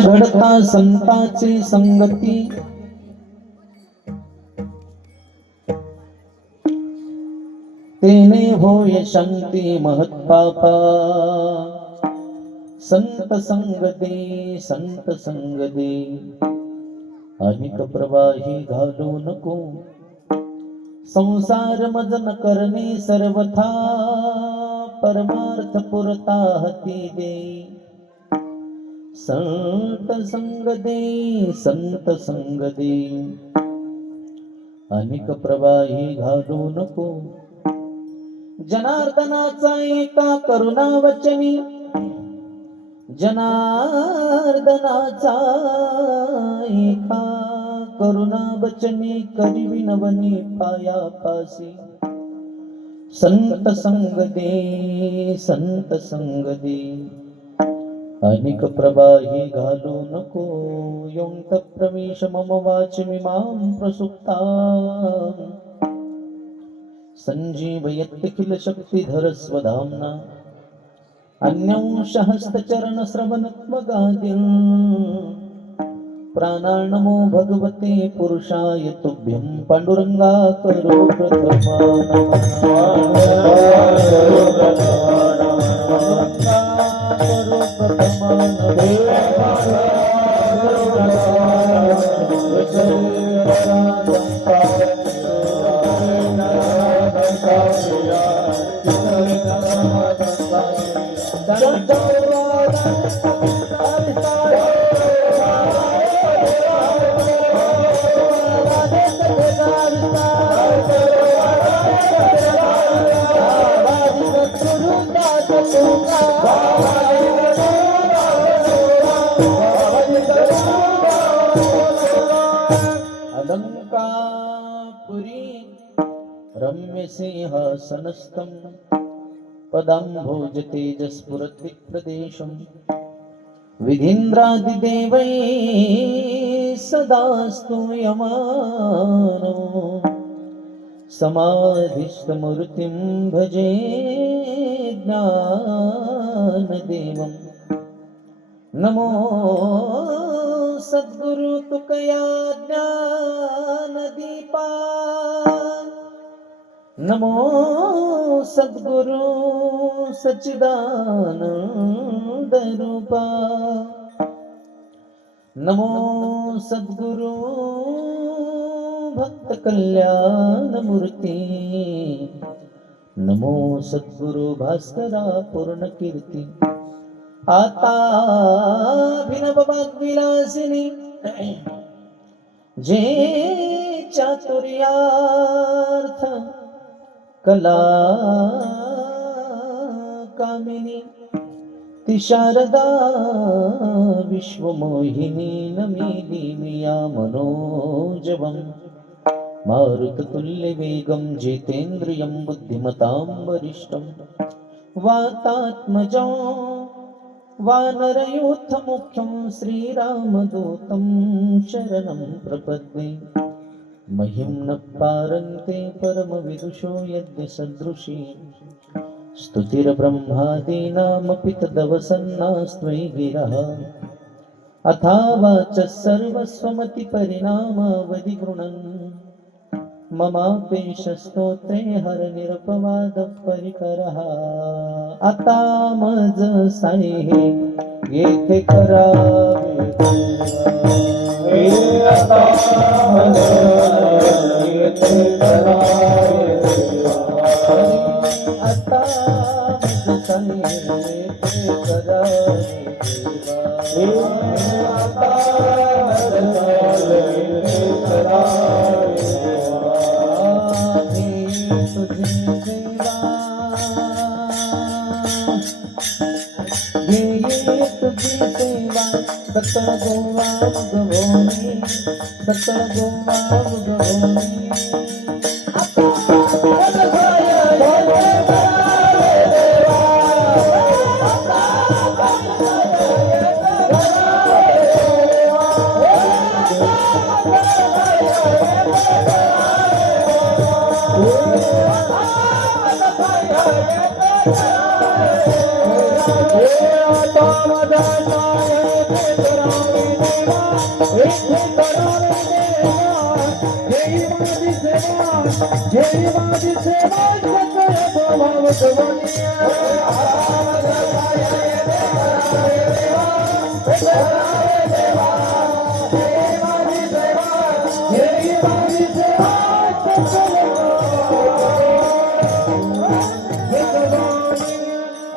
घडता संताची संगती, तेने होय शांती महत्पापा। संत संगती संत संगती, अनिक प्रवाही घालू नको। संसार मजन करणे सर्वथा, परमार्थ पुरता हाती दे। संत संग दे, अनिक प्रवाही घालू नको। जनार्दनाचा एका करुणा वचनी, जनार्दनाचा एका करुणा वचनी, करी विनवणी पाया पासी। संत संग दे, अनिक प्रवाही घालू नको। योंत प्रवेश मम वाचमिमां प्रसुप्ता, संजीवयत्यखिल शक्तिधर स्वधाम्ना। अन्यांश हस्तचरण श्रवणत्वगादिं, प्राणार्नमो भगवते पुरुषाय तुभ्यं। पांडुरंगा करो प्रथमा अलंकापुरी रम्य सिंहासनस्थं, पदाम्भोज तेजस्फुरद्दिक्प्रदेशं। विधीन्द्रादिदेवैः सदा स्तूयमानो, समाधिस्थमूर्तिं भजे ज्ञानदेवं। नमो सद्गुरु तुकया ज्ञानदीपा, नमो सद्गुरु सच्चिदानंद रूपा। नमो सद्गुरु भक्त कल्याण मूर्ती, नमो सद्गुरु भास्करा पूर्ण कीर्ती। आता अभिनव वाग्विलासिनी, जे चातुर्यार्थ कला कामिनी। ती शारदा विश्वमोहिनी, नमिली मिया मनोजवं। मारुततुल्य वेगं जितेन्द्रियं बुद्धिमतां वरिष्ठं। वातात्मजं वानरयूथमुख्यं, श्रीरामदूतं शरणं प्रपद्ये। महिं न पारन्ते परमविदुषो यद्य सदृशी, स्तुतिर्ब्रह्मादीनामपि तदवसन्नास्त्वयि गिरः। अथा वाचः सर्वस्वमतिपरिणामावधि गृणन्, ममापेशस्तोत्रे हरनिरपवादः परिकरः। आता मज साई येथे करावे देवा, आता मज येथे करावे देवा। आता मज साई येथे करावे देवा, आता मज साई येथे करावे देवा। तुझी सेवा तुझी सेवा, सकळ गोवा गवोनी, सकळ गोवा गवोनी।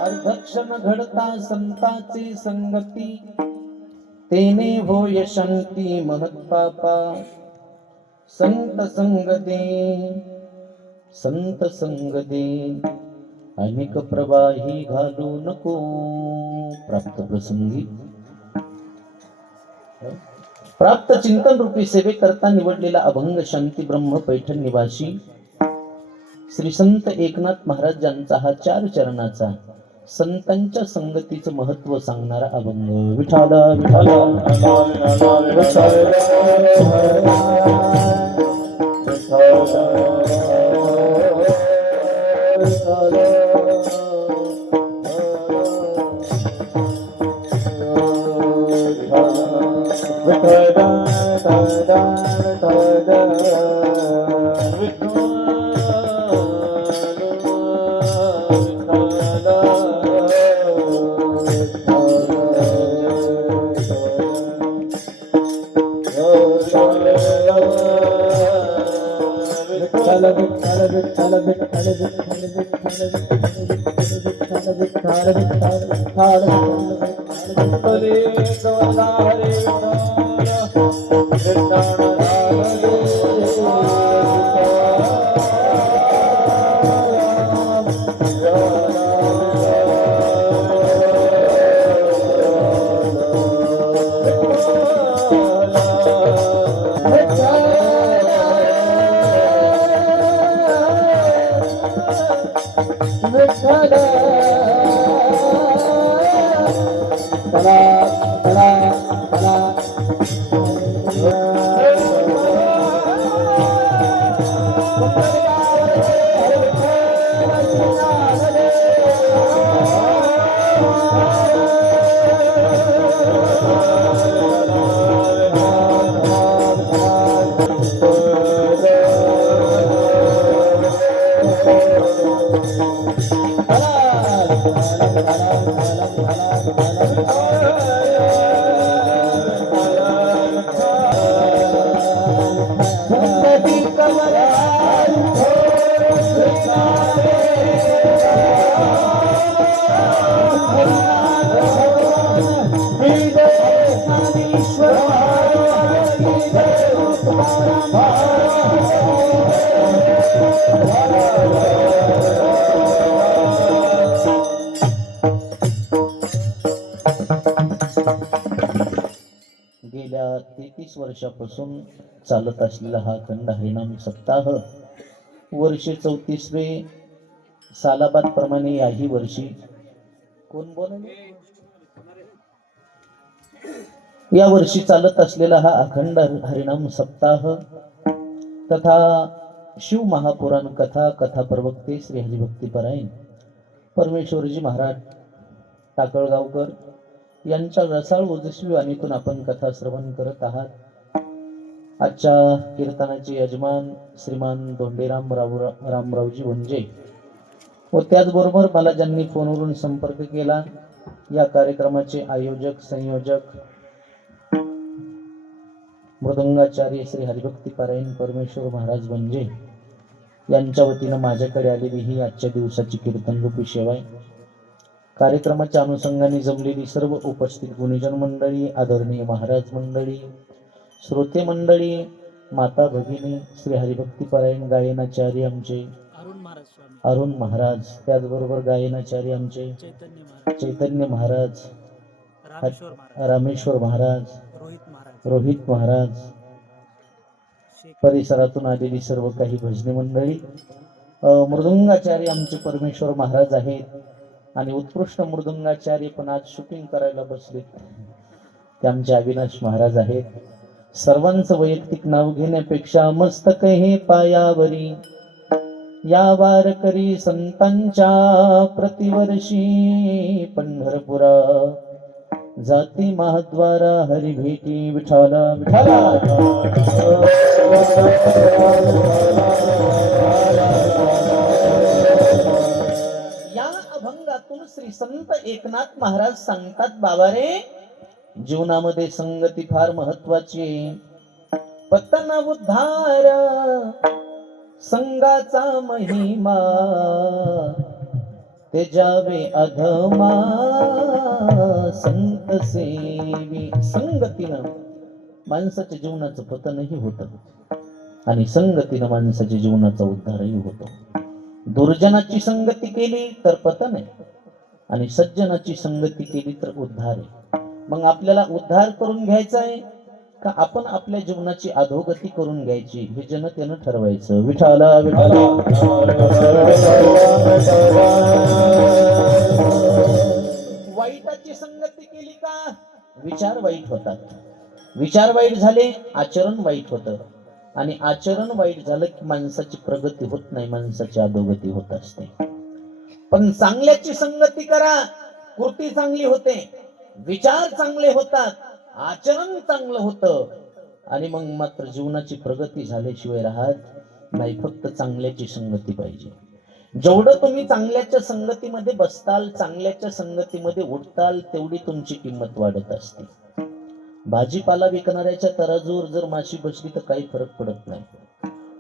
अर्धक्षण घडता संताची संगती, तेने होय शांती महत्पापा. संत संग दे, संत संग दे, अनेक प्रवाही घालू नको. प्राप्त प्रसंगी प्राप्त चिंतन रूपी सेवेकरता निवडलेला अभंग शांती ब्रह्म पैठण निवासी श्री संत एकनाथ महाराज यांचा हा 4 चरणाचा संतांच्या संगतीचं महत्व सांगणारा अभंग. विठाला गेल्या 33 वर्षापासून चालत असलेला हा अखंड हरिनाम सप्ताह वर्षे 34वे सालाबाद प्रमाणे याही वर्षी कोण बोलले या वर्षी चालत असलेला हा अखंड हरिनाम सप्ताह तथा शिव महापुराण कथा कथा प्रवक्ते श्री हरिभक्तीपरायण परमेश्वरजी महाराज टाकळगावकर यांच्या रसाळ ओजस्वी वाणीतून आपण कथा श्रवण करत आहात. आजच्या कीर्तनाचे यजमान श्रीमान धोंडेराम रामरावजी वंजे व त्याचबरोबर मला ज्यांनी फोनवरून संपर्क केला या कार्यक्रमाचे आयोजक संयोजक मृदंगाचार्य श्री हरिभक्तीपरायण परमेश्वर महाराज वंजे यांच्या वतीनं माझ्याकडे आलेली ही आजच्या दिवसाची कीर्तन रूपी सेवा आहे. कार्यक्रमाच्या अनुषंगाने जमलेली सर्व उपस्थित गुणीजन मंडळी, आदरणीय महाराज मंडळी, श्रोते मंडळी, माता भगिनी, श्री हरिभक्तीपरायण गायनाचार्य आमचे अरुण महाराज, त्याचबरोबर गायनाचार्य आमचे चैतन्य महाराज, रामेश्वर महाराज, रोहित महाराज, परिसरातून आलेली सर्व काही भजनी मंडळी, मृदंगाचार्य आमचे परमेश्वर महाराज आहेत आणि उत्कृष्ट मृदंगाचार्य पण आज शूटिंग करायला बसले ते आमचे अविनाश महाराज आहेत. सर्वांचं वैयक्तिक नाव घेण्यापेक्षा मस्तक हे पायावरी या वारकरी संतांच्या प्रतिवर्षी पंढरपुरा जाती महाद्वारा हरी भेटी विठाला विठाला. या अभंगातून श्री संत एकनाथ महाराज सांगतात, बाबा रे, जीवनामध्ये संगती फार महत्वाची आहे. पतन उद्धार संगाचा महिमा, ते जावे अधमा संत सेवी. संगतीनं माणसाच्या जीवनाचं पतनही होतं आणि संगतीनं माणसाच्या जीवनाचा उद्धारही होतो. दुर्जनाची संगती केली तर पतन आहे आणि सज्जनाची संगती केली तर उद्धार आहे. मग आपल्याला उद्धार करून घ्यायचा आहे का आपण आपल्या जीवनाची अधोगती करून घ्यायची, हे जनतेनं ठरवायचं. विठाला विठाला. वाईटाची संगती केली का विचार वाईट होतात, विचार वाईट झाले आचरण वाईट होतं आणि आचरण वाईट झालं की माणसाची प्रगती होत नाही, माणसाची अधोगती होत असते. पण चांगल्याची संगती करा, कृती चांगली होते, विचार चांगले होतात, आचरण चांगलं होतं आणि मग मात्र जीवनाची प्रगती झाल्याशिवाय राहत नाही. फक्त चांगल्याची संगती पाहिजे. जेवढं तुम्ही चांगल्याच्या संगतीमध्ये बसताल, चांगल्याच्या संगतीमध्ये उठताल, तेवढी तुमची किंमत वाढत असते. भाजीपाला विकणाऱ्याच्या तराजूवर जर माशी बसली तर काही फरक पडत नाही,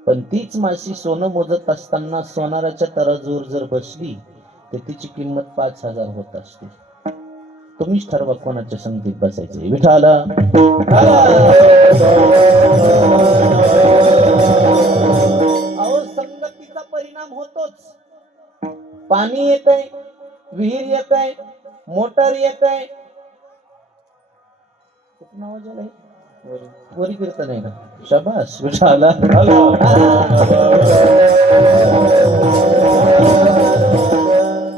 पण तीच माशी सोनं मोजत असताना सोनाराच्या तराजूवर जर बसली तर तिची किंमत 5,000 होत असते. तुम्हीच ठरवा कोणाच्या संगतीत बसायचे. विठाला. अहो, संगतीचा परिणाम होतोच. पाणी येत आहे, विहीर येत आहे, मोटर येत आहे. कुठं आवाज आलाय? वरी कीर्तन आहे ना. शाबास. विठाला.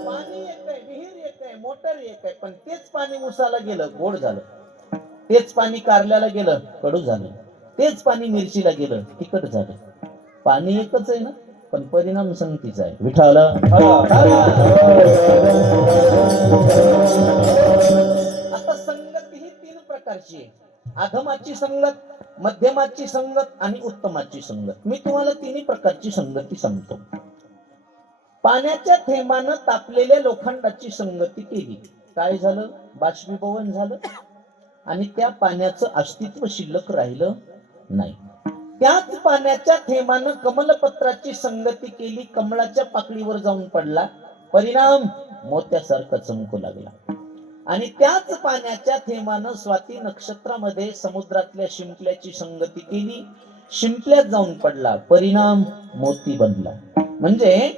पाणी येत आहे, विहीर येत आहे, मोटर येत आहे, पण तेच पाणी उसाला गेलं गोड झालं, तेच पाणी कारल्याला गेलं कडू झालं, तेच पाणी मिरचीला गेलं तिखट झालं. पाणी एकच आहे ना, पण परिणाम संगतीचा आहे. विठाला. आता संगत ही 3 प्रकारची आहे. अधमाची संगत, मध्यमाची संगत आणि उत्तमाची संगत. मी तुम्हाला 3 प्रकारची संगती सांगतो. पाण्याच्या थेंबानं तापलेल्या लोखंडाची संगती केली, काय झालं? बाष्पीभवन झालं आणि त्या पाण्याचं अस्तित्व शिल्लक राहिलं नाही. त्याच पाण्याच्या थेंबानं कमलपत्राची संगती केली, कमळाच्या पाकळीवर जाऊन पडला, परिणाम मोत्यासारखा चमकू लागला. आणि त्याच पाण्याच्या थेंबानं स्वाती नक्षत्रामध्ये समुद्रातल्या शिंपल्याची संगती केली, शिंपल्यात जाऊन पडला, परिणाम मोती बनला. म्हणजे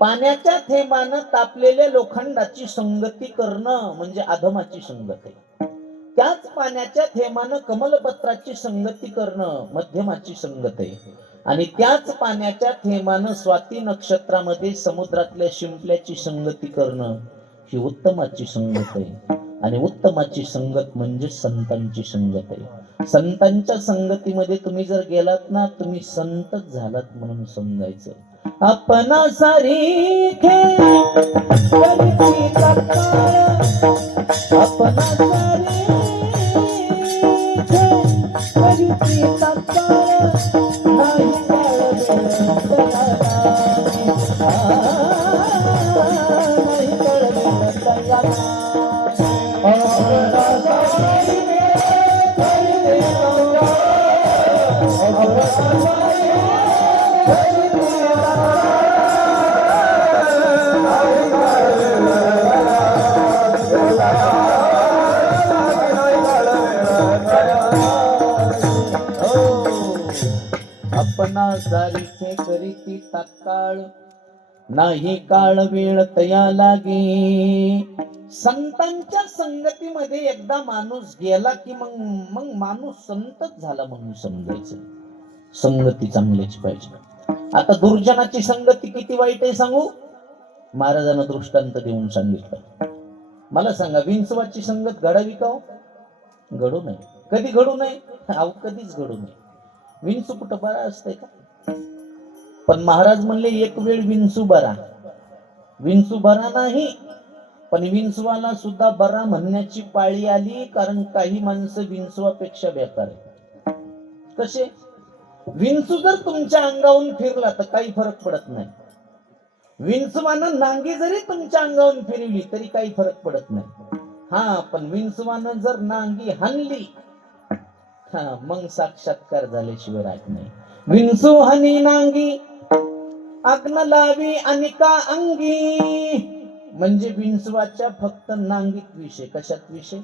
पाण्याच्या थेंबानं तापलेल्या लोखंडाची संगती करणं म्हणजे अधमाची संगत आहे. त्याच पाण्याच्या थेंबानं कमलपत्राची संगती करणं मध्यमाची संगत आहे. आणि त्याच पाण्याच्या थेंबानं स्वाती नक्षत्रामध्ये समुद्रातल्या शिंपल्याची संगती करणं ही उत्तमाची संगत आहे. आणि उत्तमाची संगत म्हणजे संतांची संगत आहे. संतांच्या संगतीमध्ये तुम्ही जर गेलात ना, तुम्ही संतच झालात म्हणून समजायचं. अपना सारीखे अपना अपना सारीखे करीती तात्काळ, नाही काळ वेळ तया लागे. संतांच्या संगतीमध्ये एकदा माणूस गेला की मग माणूस संतच झाला म्हणून समजायचं. संगती चांगलीच पाहिजे. आता दुर्जनाची संगती किती वाईट आहे सांगू? महाराजांना दृष्टांत देऊन सांगितलं. मला सांगा, विंचवाची संगत घडावी का? घडू नये. कधी घडू नये? कधीच घडू नये. विंचू कुठं बरा असतंय का? पण महाराज म्हणले एक वेळ विंचू बरा. विंचू बरा नाही, पण विंचवाला सुद्धा बरा म्हणण्याची पाळी आली, कारण काही माणसं विंचवापेक्षा बेकार आहे. कसे? विंचू जर तुमच्या अंगावरून फिरला तर काही फरक पडत नाही. विंचवानं नांगी जरी तुमच्या अंगावरून फिरवली तरी काही फरक पडत नाही. हा, पण विंचवानं जर नांगी हाणली, हा, मग साक्षात्कार झाल्याशिवाय राहत नाही. विंचू हानी नांगी आग्न लावी अनिका अंगी, म्हणजे विंचवाच्या फक्त नांगीत विषय. कशात विषय?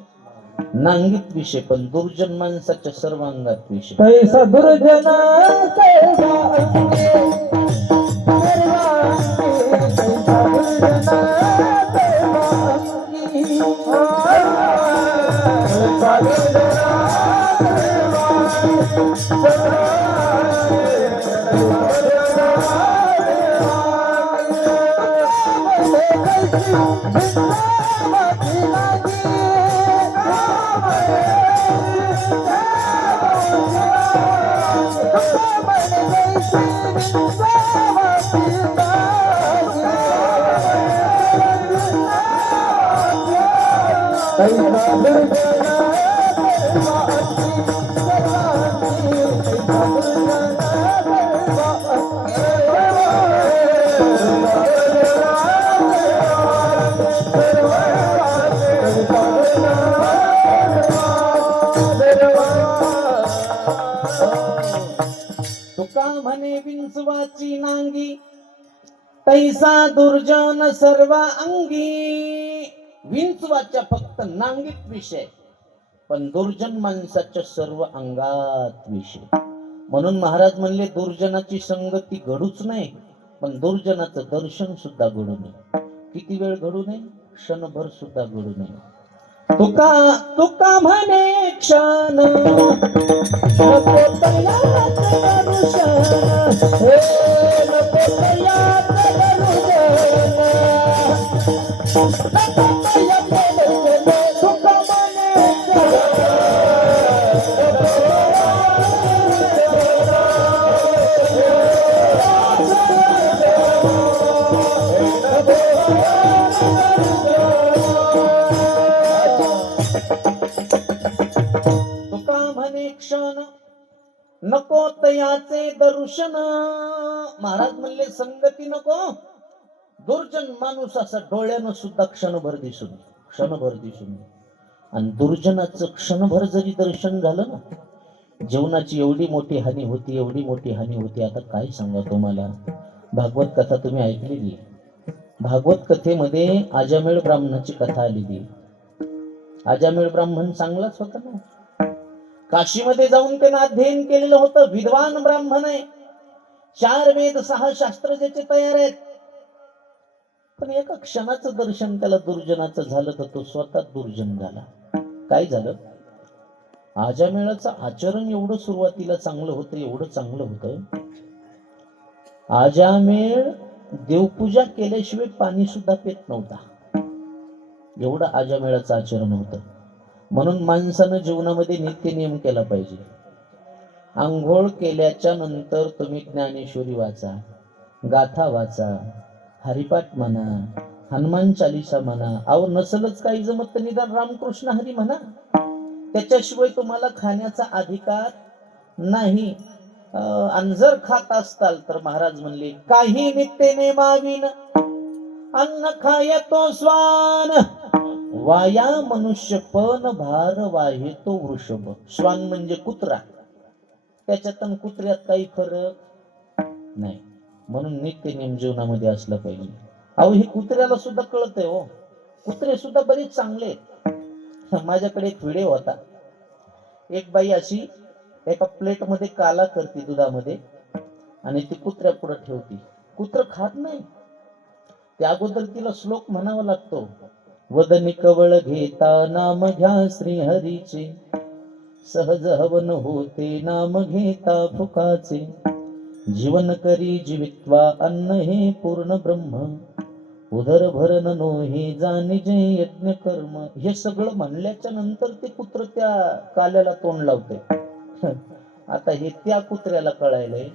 नांगीत विषय. पण दुर्जन माणसाच्या सर्व अंगात विषय. तैसा दुर्जन तुका म्हणे विंचवाची नांगी तैसा दुर्जन सर्व अंगी. विंचवाच्या फक्त नांगीत विषय, पण दुर्जन माणसाच्या सर्व अंगात विषय. म्हणून महाराज म्हणले दुर्जनाची संगती घडूच नाही, पण दुर्जनाचं दर्शन सुद्धा घडू नये. किती वेळ घडू नये? क्षणभर सुद्धा घडू नये. तुका तुका म्हणे क्षण नको तयात दर्शन, हे नको तयात दर्शन, नको तयात दर्शन. तुका म्हणे क्षण नको तयाचे दर्शन. महाराज म्हणले संगती नको. दुर्जन माणूस असा डोळ्यानं सुद्धा क्षणभर दिसून, क्षणभर दिसून. आणि दुर्जनाचं क्षणभर जरी दर्शन झालं ना, जीवनाची एवढी मोठी हानी होती, एवढी मोठी हानी होती. आता काय सांगा तुम्हाला. भागवत कथा तुम्ही ऐकलेली. भागवत कथेमध्ये आजामेळ ब्राह्मणाची कथा आलेली. आजामेळ ब्राह्मण चांगलाच होता ना, काशीमध्ये जाऊन त्यानं अध्ययन केलेलं होतं. विद्वान ब्राह्मण आहे. 4 वेद 6 शास्त्र ज्याचे तयार आहेत. पण एका क्षणाचं दर्शन त्याला दुर्जनाचं झालं तर तो स्वतः दुर्जन झाला. काय झालं? आजामेळाचं आचरण एवढं सुरुवातीला चांगलं होतं, एवढं चांगलं होतं. आजामेळ देवपूजा केल्याशिवाय पाणी सुद्धा पित नव्हता. एवढं आजामेळाचं आचरण होतं. म्हणून माणसानं जीवनामध्ये नित्य नियम केला पाहिजे. आंघोळ केल्याच्या नंतर तुम्ही ज्ञानेश्वरी वाचा, गाथा वाचा, हरिपाठ म्हणा, हनुमान चालीसा म्हणा. अहो नसलच काही जमत तर निदान रामकृष्ण हरी म्हणा. त्याच्याशिवाय तुम्हाला खाण्याचा अधिकार नाही. आणि जर खात असताल तर महाराज म्हणले काही नित्य नेमाविन अन्न खायतो स्वान, वाया मनुष्य पण भार वाहे तो वृषभ. श्वान म्हणजे कुत्रा. त्याच्यात आणि कुत्र्यात काही फरक नाही. म्हणून नित्य नेम जीवनामध्ये असला पाहिजे. अहो हे कुत्र्याला सुद्धा कळतंय हो. कुत्रे सुद्धा बरेच चांगले आहेत. माझ्याकडे एक व्हिडिओ होता. एक बाई अशी एका प्लेट मध्ये काला करते दुधामध्ये आणि ती कुत्र्या पुढे ठेवती. कुत्र खात नाही. त्या अगोदर तिला श्लोक म्हणावा लागतो. वदनी कवळ घेता नाम घ्या श्री हरीचे, सहज हवन होते नाम घेता फुकाचे, जीवन करी जीवित्वा अन्न हे पूर्ण ब्रह्म, उदर भरण नो हे जाणीजे यज्ञ कर्म. हे सगळं म्हणल्याच्या नंतर ते कुत्र त्या काल्याला तोंड लावते. आता हे त्या कुत्र्याला कळायलंय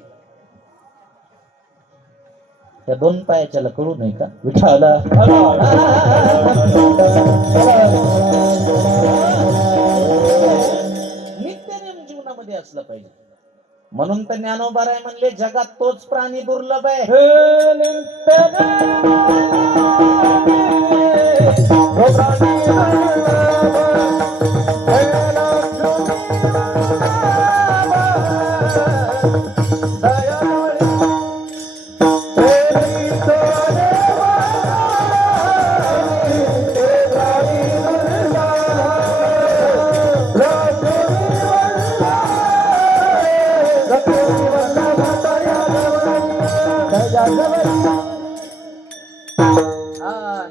त्या दोन पायाच्याला कळू नये का विठाला? नित्यनेम जीवनामध्ये असला पाहिजे. म्हणून तर ज्ञानोबाराय म्हणले जगात तोच प्राणी दुर्लभ आहे.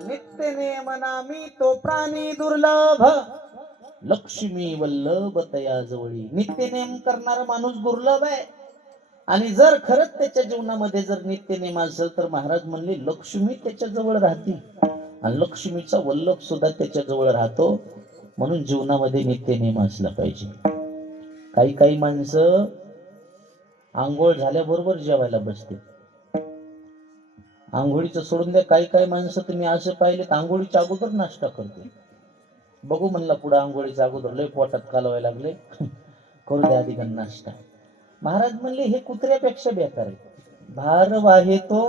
नित्य नेमनामी तो प्राणी दुर्लभ, लक्ष्मी वल्लभ तया जवळी. नित्य नेम करणारा माणूस दुर्लभ आहे. आणि जर खरंच त्याच्या जीवनामध्ये जर नित्य नेम असेल तर महाराज म्हणले लक्ष्मी त्याच्या जवळ राहते आणि लक्ष्मीचा वल्लभ सुद्धा त्याच्या जवळ राहतो. म्हणून जीवनामध्ये नित्य नेम असला पाहिजे. काही काही माणसं आंघोळ झाल्याबरोबर जेवायला बसते. आंघोळीचं सोडून द्या, काही काही माणसं तुम्ही असं पाहिले आंघोळीच्या अगोदर नाश्ता करते. बघू म्हणला पुढे आंघोळीच्या अगोदर लय पोटात कालवायला लागले, करू द्या आधी नाश्ता. महाराज म्हणले हे कुत्र्यापेक्षा बेकार आहे. भार वाहे तो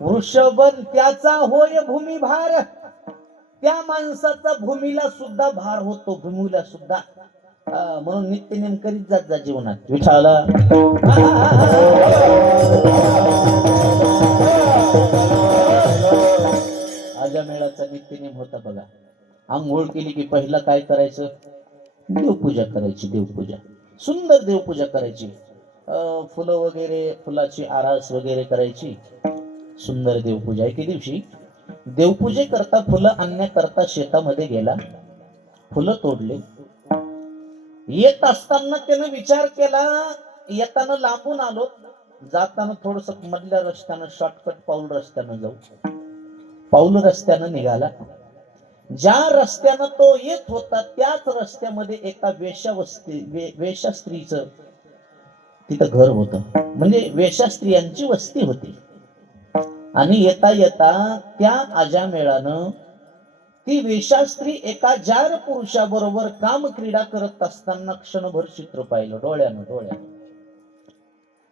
वृषभन त्याचा होय भूमी भार. त्या माणसाचा भूमीला सुद्धा भार होतो, भूमीला सुद्धा. म्हणून नित्य नेम करीत जात जा जीवनात विठाला. आजामेळाचा नित्य नेम होता बघा. आंघोळ केली की पहिला काय करायचं? देवपूजा करायची. देवपूजा, सुंदर देवपूजा करायची. फुलं वगैरे, फुलाची आरास वगैरे करायची. सुंदर देवपूजा. एके दिवशी देवपूजे करता फुलं आणण्याकरता शेतामध्ये गेला. फुलं तोडले. येत असताना त्यानं विचार केला, येताना लांबून आलो, जाताना थोडस मधल्या रस्त्यानं शॉर्टकट पाऊल रस्त्यानं जाऊ. पाऊल रस्त्यानं निघाला. ज्या रस्त्यानं तो येत होता त्याच रस्त्यामध्ये एका वेश्या स्त्रीचं तिथं घर होतं. म्हणजे वेश्या स्त्रियांची वस्ती होती. आणि येता येता त्या आजामेळानं ती वेश्या स्त्री एका जार पुरुषाबरोबर काम क्रीडा करत असताना क्षणभर चित्र पाहिलं. डोळ्यानं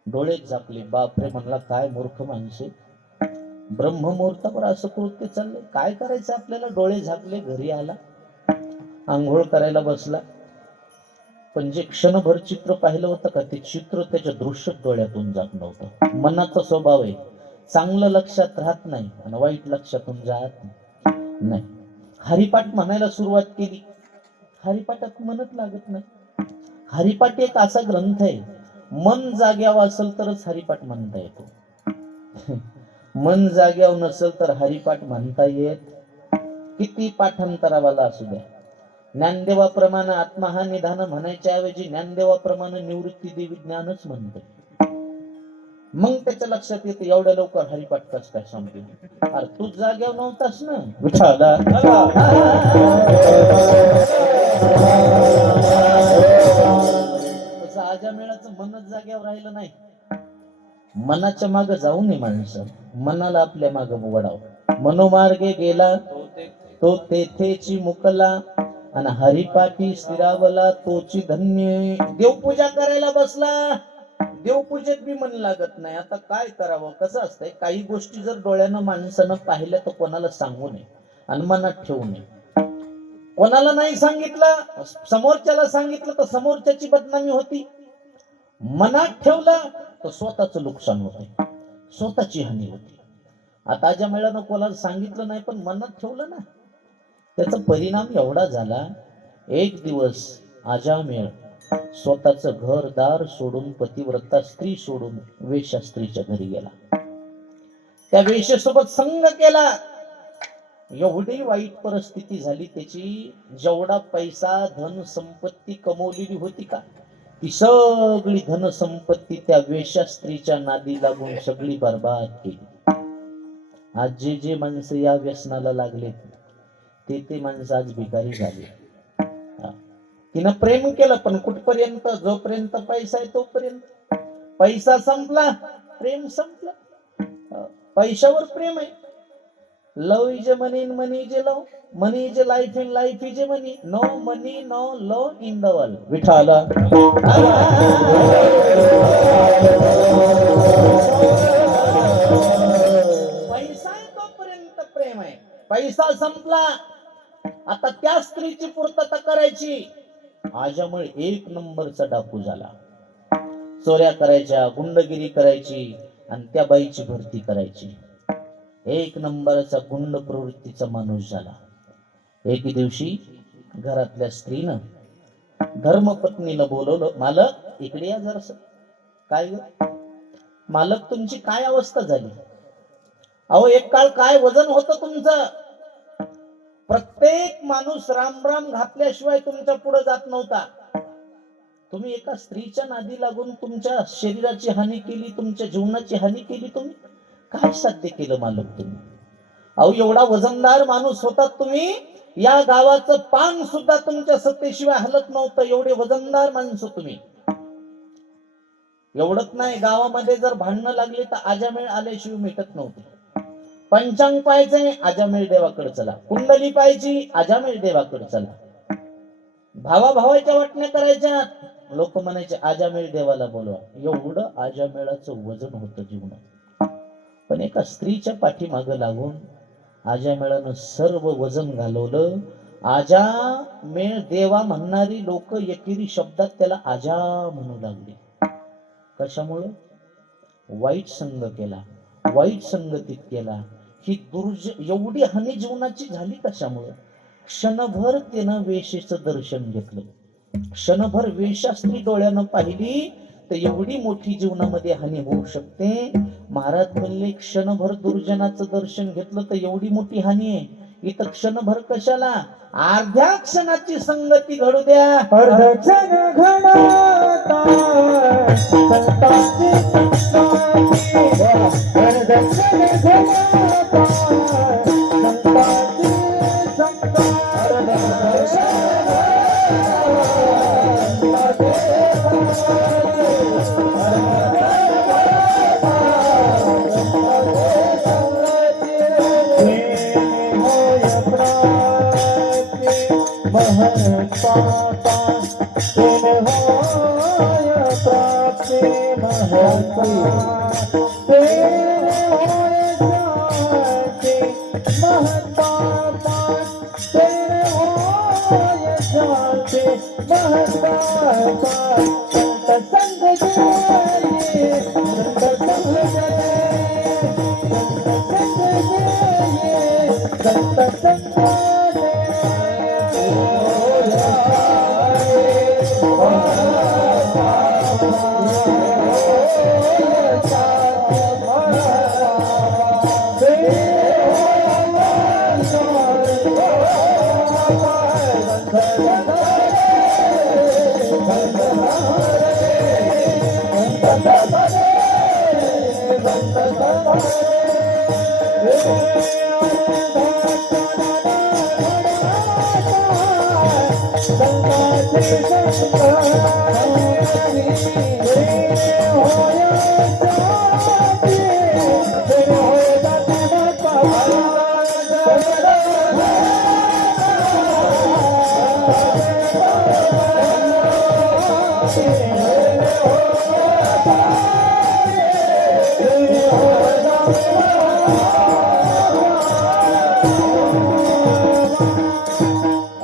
डोळे झाकले. बापरे म्हणला, काय मूर्ख माणसे, ब्रह्ममुहूर्तावर असं कृत्य चाललंय. काय करायचं आपल्याला? डोळे झाकले, घरी आला, आंघोळ करायला बसला. पण जे क्षणभर चित्र पाहिलं होतं का, ते चित्र त्याच्या दृश्य डोळ्यातून जात नव्हतं. मनाचा स्वभाव आहे, चांगलं लक्षात राहत नाही आणि वाईट लक्षातून जात नाही. हरिपाठ म्हणायला सुरुवात केली. हरिपाठात मनच लागत नाही. हरिपाठ एक असा ग्रंथ आहे, मन जाग्यावर असेल तरच हरिपाठ म्हणता येतो. मन जाग्यावर नसेल तर हरिपाठ म्हणता येत. किती पाठांतरावाला असू द्या. ज्ञानदेवाप्रमाणे आत्मा हा निधान म्हणायच्या ऐवजी ज्ञानदेवाप्रमाणे निवृत्ती देवी ज्ञानच म्हणते. मग त्याच्या लक्षात येते एवढ्या लवकर हरिपाठ कस काय सांगते. अरे तू जाग्यावर नव्हतास ना विठाला. तसं आजामेळाचं मनच जाग्यावर राहिलं नाही. मनाच्या मागे जाऊ नये माणसं, मनाला आपल्या मागे वळाव. मनोमार्गे गेला तो तेथेची मुकला आणि हरिपाठी स्थिरावला तोची धन्य. देवपूजा करायला बसला, देवपूजेत बी मन लागत नाही. आता काय करावं? कसं असतंय, काही गोष्टी जर डोळ्यानं माणसानं पाहिल्या तर कोणाला सांगू नये आणि मनात ठेवू नये. कोणाला नाही सांगितलं, समोरच्याला सांगितलं तर समोरच्याची बदनामी होती. मनात ठेवलं तर स्वतःच नुकसान होते, स्वतःची हानी होती. आता ज्या मेळानं कोणाला सांगितलं नाही पण मनात ठेवलं ना, त्याचा परिणाम एवढा झाला. एक दिवस आजामेळ स्वतःच घरदार सोडून, पतिव्रता स्त्री सोडून वेश्या स्त्रीच्या घरी गेला. त्या वेश्येसोबत संग केला. एवढी वाईट परिस्थिती झाली त्याची. जेवढा पैसा धन संपत्ती कमवलेली होती का, ती सगळी धन संपत्ती त्या वेश्या स्त्रीच्या नादी लागून सगळी बर्बाद केली. आज जे माणसं या व्यसनाला लागले ते माणसं आज भिकारी झाले. तिनं प्रेम केलं पण कुठपर्यंत? जोपर्यंत पैसा आहे तोपर्यंत. पैसा संपला, प्रेम संपलं. पैशावर प्रेम आहे. Love is a money, money is a love, money is a life, in life is a money. No money no love in the world. विठाला पैसा आहे तोपर्यंत प्रेम आहे. पैसा संपला, आता त्या स्त्रीची पूर्तता करायची. आजामुळे एक नंबरचा डाकू झाला. चोऱ्या करायच्या, गुंडगिरी करायची आणि त्या बाईची भरती करायची. एक नंबरचा गुंड प्रवृत्तीचा माणूस झाला. एक दिवशी घरातल्या स्त्रीनं धर्मपत्नीला बोलवलं, मालक इकडे या जरास. काय ग मालक, तुमची काय अवस्था झाली? अहो एक काळ काय वजन होतं तुमचं. प्रत्येक माणूस राम राम घातल्याशिवाय तुमच्या पुढे जात नव्हता. तुम्ही एका स्त्रीच्या नादी लागून तुमच्या शरीराची हानी केली, तुमच्या जीवनाची हानी केली. तुम्ही काय साध्य केलं मालक तुम्ही? अहो एवढा वजनदार माणूस होता तुम्ही, या गावाचं पान सुद्धा तुमच्या सत्तेशिवाय हलत नव्हतं. एवढे वजनदार माणसं तुम्ही. एवढंच नाही, गावामध्ये जर भांडणं लागली तर आजामेळ आल्याशिवाय मिटत नव्हते. पंचांग पाहायचंय, आजामेळ देवाकडे चला. कुंडली पाहायची, आजामेळ देवाकडे चला. भावाभावाच्या वाटण्या करायच्या, लोक म्हणायचे आजामेळ देवाला बोलवा. एवढं आजामेळाचं वजन होतं जीवनात. पण एका स्त्रीच्या पाठीमागं लागून आजामेळानं सर्व वजन घालवलं. आजा मेळ देवा म्हणणारी लोक एकेरी शब्दात त्याला आजा म्हणू लागली. कशामुळं? वाईट संग केला, वाईट संगतीत केला. ही एवढी हानी जीवनाची झाली कशामुळं? क्षणभर त्यानं वेशेचं दर्शन घेतलं. क्षणभर वेशा स्त्री डोळ्यानं पाहिली तर एवढी मोठी जीवनामध्ये हानी होऊ शकते. महाराज म्हणले क्षणभर दुर्जनाचं दर्शन घेतलं तर एवढी मोठी हानी आहे. इथं क्षणभर कशाला? अर्ध्या क्षणाची संगती घडू द्या. अर्ध क्षण घडता संतांची संतांची, अर्ध क्षण घडता संतांची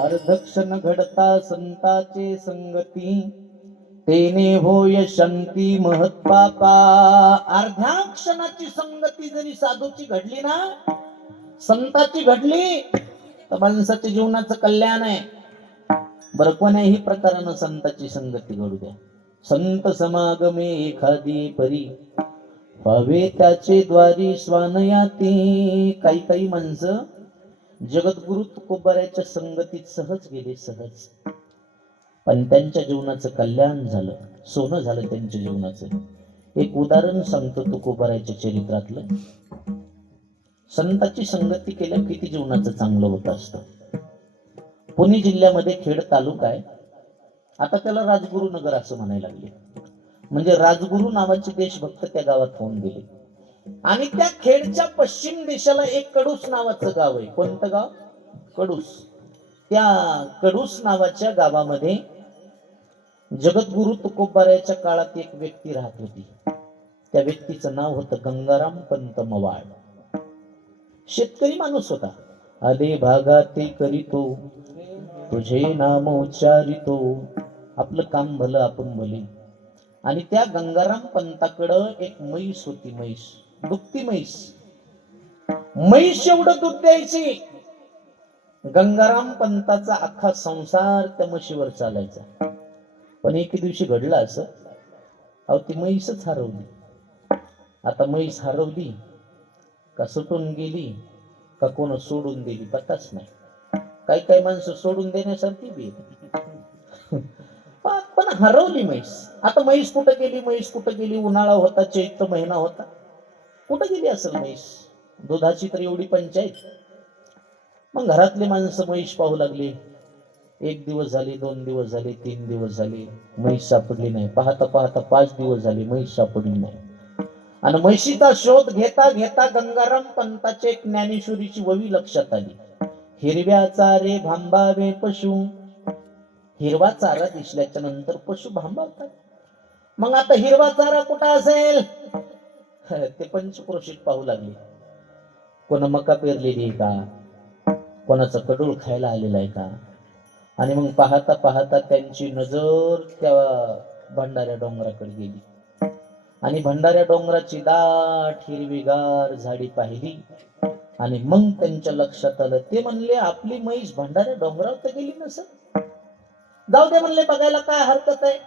अर्धक्षण घडता संताचे संगती, तेने होय शांती महत्पापा. अर्ध्या क्षणाची संगती जरी साधूची घडली ना, संताची घडली, तर माणसाच्या जीवनाचं कल्याण आहे. बरं कोण्याही प्रकारानं संताची संगती घडू द्या. संत समागमे एखादी परी, व्हावे त्याचे द्वारी स्वानयाती. काही काही माणसं जगद्गुरु तुकोबाराच्या संगतीत सहज गेले, सहज, पण त्यांच्या जीवनाचं कल्याण झालं, सोनं झालं त्यांच्या जीवनाचं. एक उदाहरण सांगतो तुकोबाराच्या चरित्रातलं. संताची संगती केल्या किती जीवनाचं चांगलं होत असतं. पुणे जिल्ह्यामध्ये खेड तालुका आहे. आता त्याला राजगुरुनगर असं म्हणायला लागले. म्हणजे राजगुरु नावाचे देशभक्त त्या गावात होऊन गेले. आणि त्या खेडच्या पश्चिम दिशेला एक कडूस नावाचं गाव आहे. कोणतं गाव? कडूस. त्या कडूस नावाच्या गावामध्ये जगद्गुरु तुकोबारायच्या काळात एक व्यक्ती राहत होती. त्या व्यक्तीचं नाव होतं गंगाराम पंत मवाळ. शेतकरी माणूस होता. आले भागाते करीतो तुझे नाम उच्चारितो. आपलं काम भलं आपण भले. आणि त्या गंगाराम पंताकडं एक म्हैस होती. म्हैस, दुभती म्हैस. म्हैस एवढं दूध द्यायची. गंगाराम पंताचा अख्खा संसार त्या म्हशीवर चालायचा. पण एके दिवशी घडलं असं, अहो ती म्हैसच हरवली. आता म्हैस हरवली का सुटून गेली का कोण सोडून दिली पताच नाही. काही काही माणसं सोडून देण्यासारखी बी पण हरवली म्हैस. आता म्हैस कुठं गेली? म्हैस कुठं गेली? उन्हाळा होता, चैत्र महिना होता, कुठं गेली असेल म्हैस? दुधाची तर एवढी पंचायत. मग घरातले माणसं म्हैस पाहू लागले. एक दिवस झाले, 2 दिवस झाले, 3 दिवस झाले, म्हैस सापडली नाही. पाहता पाहता 5 दिवस झाले, म्हैस सापडली नाही. आणि म्हैशीचा शोध घेता घेता गंगाराम पंताचे एक ज्ञानेश्वरीची ववी लक्षात आली. हिरव्या चारे भांबावे पशु. हिरवा चारा दिसल्याच्या नंतर पशु भांबावतात. मग आता हिरवा चारा कुठं असेल? ते पंचक्रोशीत पाहू लागले. कोण मका पेरलेली आहे का? कोणाचा कडूळ खायला आलेला आहे का? आणि मग पाहता पाहता त्यांची नजर त्या भंडाऱ्या डोंगराकडे गेली. आणि भंडाऱ्या डोंगराची दाट हिरवीगार झाडी पाहिली. आणि मग त्यांच्या लक्षात आलं. ते म्हणले आपली म्हैस भंडाऱ्या डोंगरावर तर गेली नसेल. जाऊ दे म्हणले, बघायला काय हरकत आहे.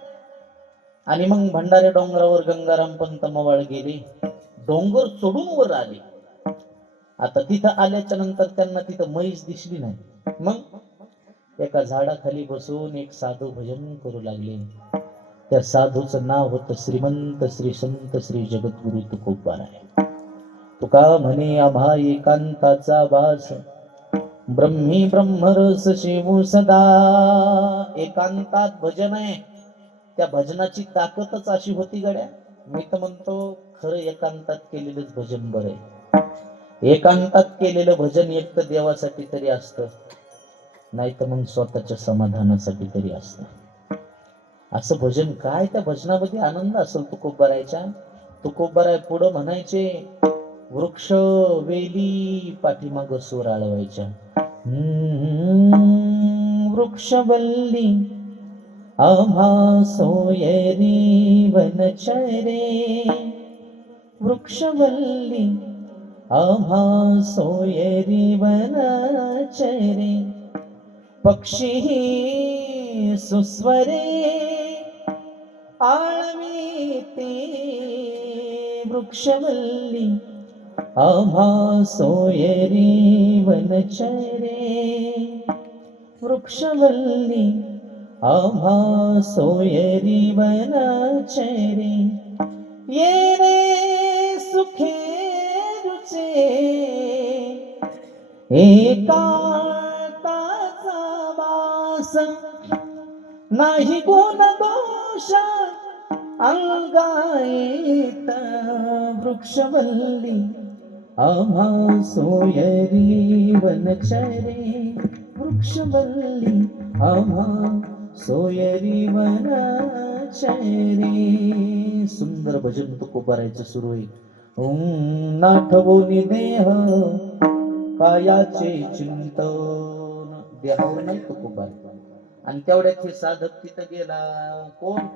आणि मग भंडाऱ्या डोंगरावर गंगाराम पंत मवाळ गेले. डोंगर चढून वर आले. आता तिथं आल्याच्या नंतर त्यांना तिथं म्हैस दिसली नाही. मग एका झाडाखाली बसून एक साधू भजन करू लागले. त्या साधूचं नाव होतं श्रीमंत श्री संत श्री जगद्गुरु तुकोबाराय. तुका म्हणे आम्हा एकांताचा वास, ब्रह्मी ब्रह्मरस शिवू सदा. एकांतात भजन आहे. त्या भजनाची ताकदच अशी होती गड्या. मी तर म्हणतो खरं एकांतात केलेलंच भजन बरं आहे. एकांतात केलेलं भजन एक तर देवासाठी तरी असतं, नाही तर मग स्वतःच्या समाधानासाठी तरी असतं. असं भजन काय, त्या भजनामध्ये आनंद असेल तुकोबारायच्या. तुकोबाराय पुढं म्हणायचे, वृक्ष वेली पाठीमाग सूर आळवायच्या. वृक्षवल्ली आम्हा सोयरी वनचरे. वृक्षवल्ली आम्हा सोयरी वनचरे. पक्षी सुस्वरे आळवीते. वृक्षवल्ली आम्हा सोयरी वनचरे. वृक्षवल्ली आम्हा सोयरी वनचरे. ये रे सुखे रुचे एकांताचा वास. नाही गुण दोष अंगायत. वृक्षवल्ली आम्हा सोयरी वनचरे. वृक्षवल्ली आम्हा सोयरी वनचरे. सुंदर भजन तुकोबारायचं सुरू आहे. नाठवोनी देह कायाचे चिंतन. देहावर नाही तुकोबार. आणि तेवढ्यात हे साधक तिथं गेला. कोण?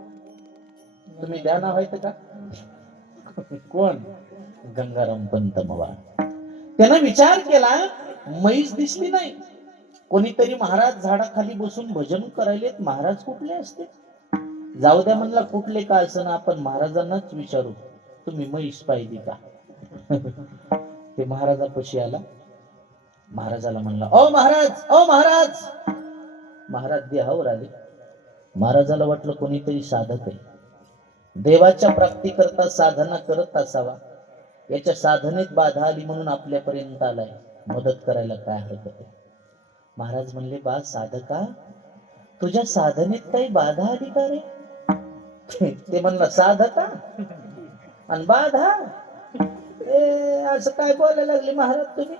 तुम्ही ध्याना व्हायचं का? कोण? गंगाराम पंत मवाळ. त्यानं विचार केला, म्हैस दिसली नाही. कोणीतरी महाराज झाडाखाली बसून भजन करायलेत, महाराज कुठले असते? जाऊ द्या म्हणला, कुठले का असं, आपण महाराजांनाच विचारू, तुम्ही म्हैस पाहिली का? ते महाराजापाशी आला. महाराजाला म्हणला, ओ महाराज, ओ महाराज. महाराज देहावर आले. महाराजाला वाटलं कोणीतरी साधक आहे, देवाच्या प्राप्ती करता साधना करत असावा. याच्या साधनेत बाधा आली म्हणून आपल्यापर्यंत आलाय, मदत करायला काय हरकत आहे? महाराज म्हणले, बा साधका, तुझ्या साधनेत काही बाधा आली का रे? ते म्हणला, साधका आणि बाधा. असं काय बोलायला लागले महाराज तुम्ही?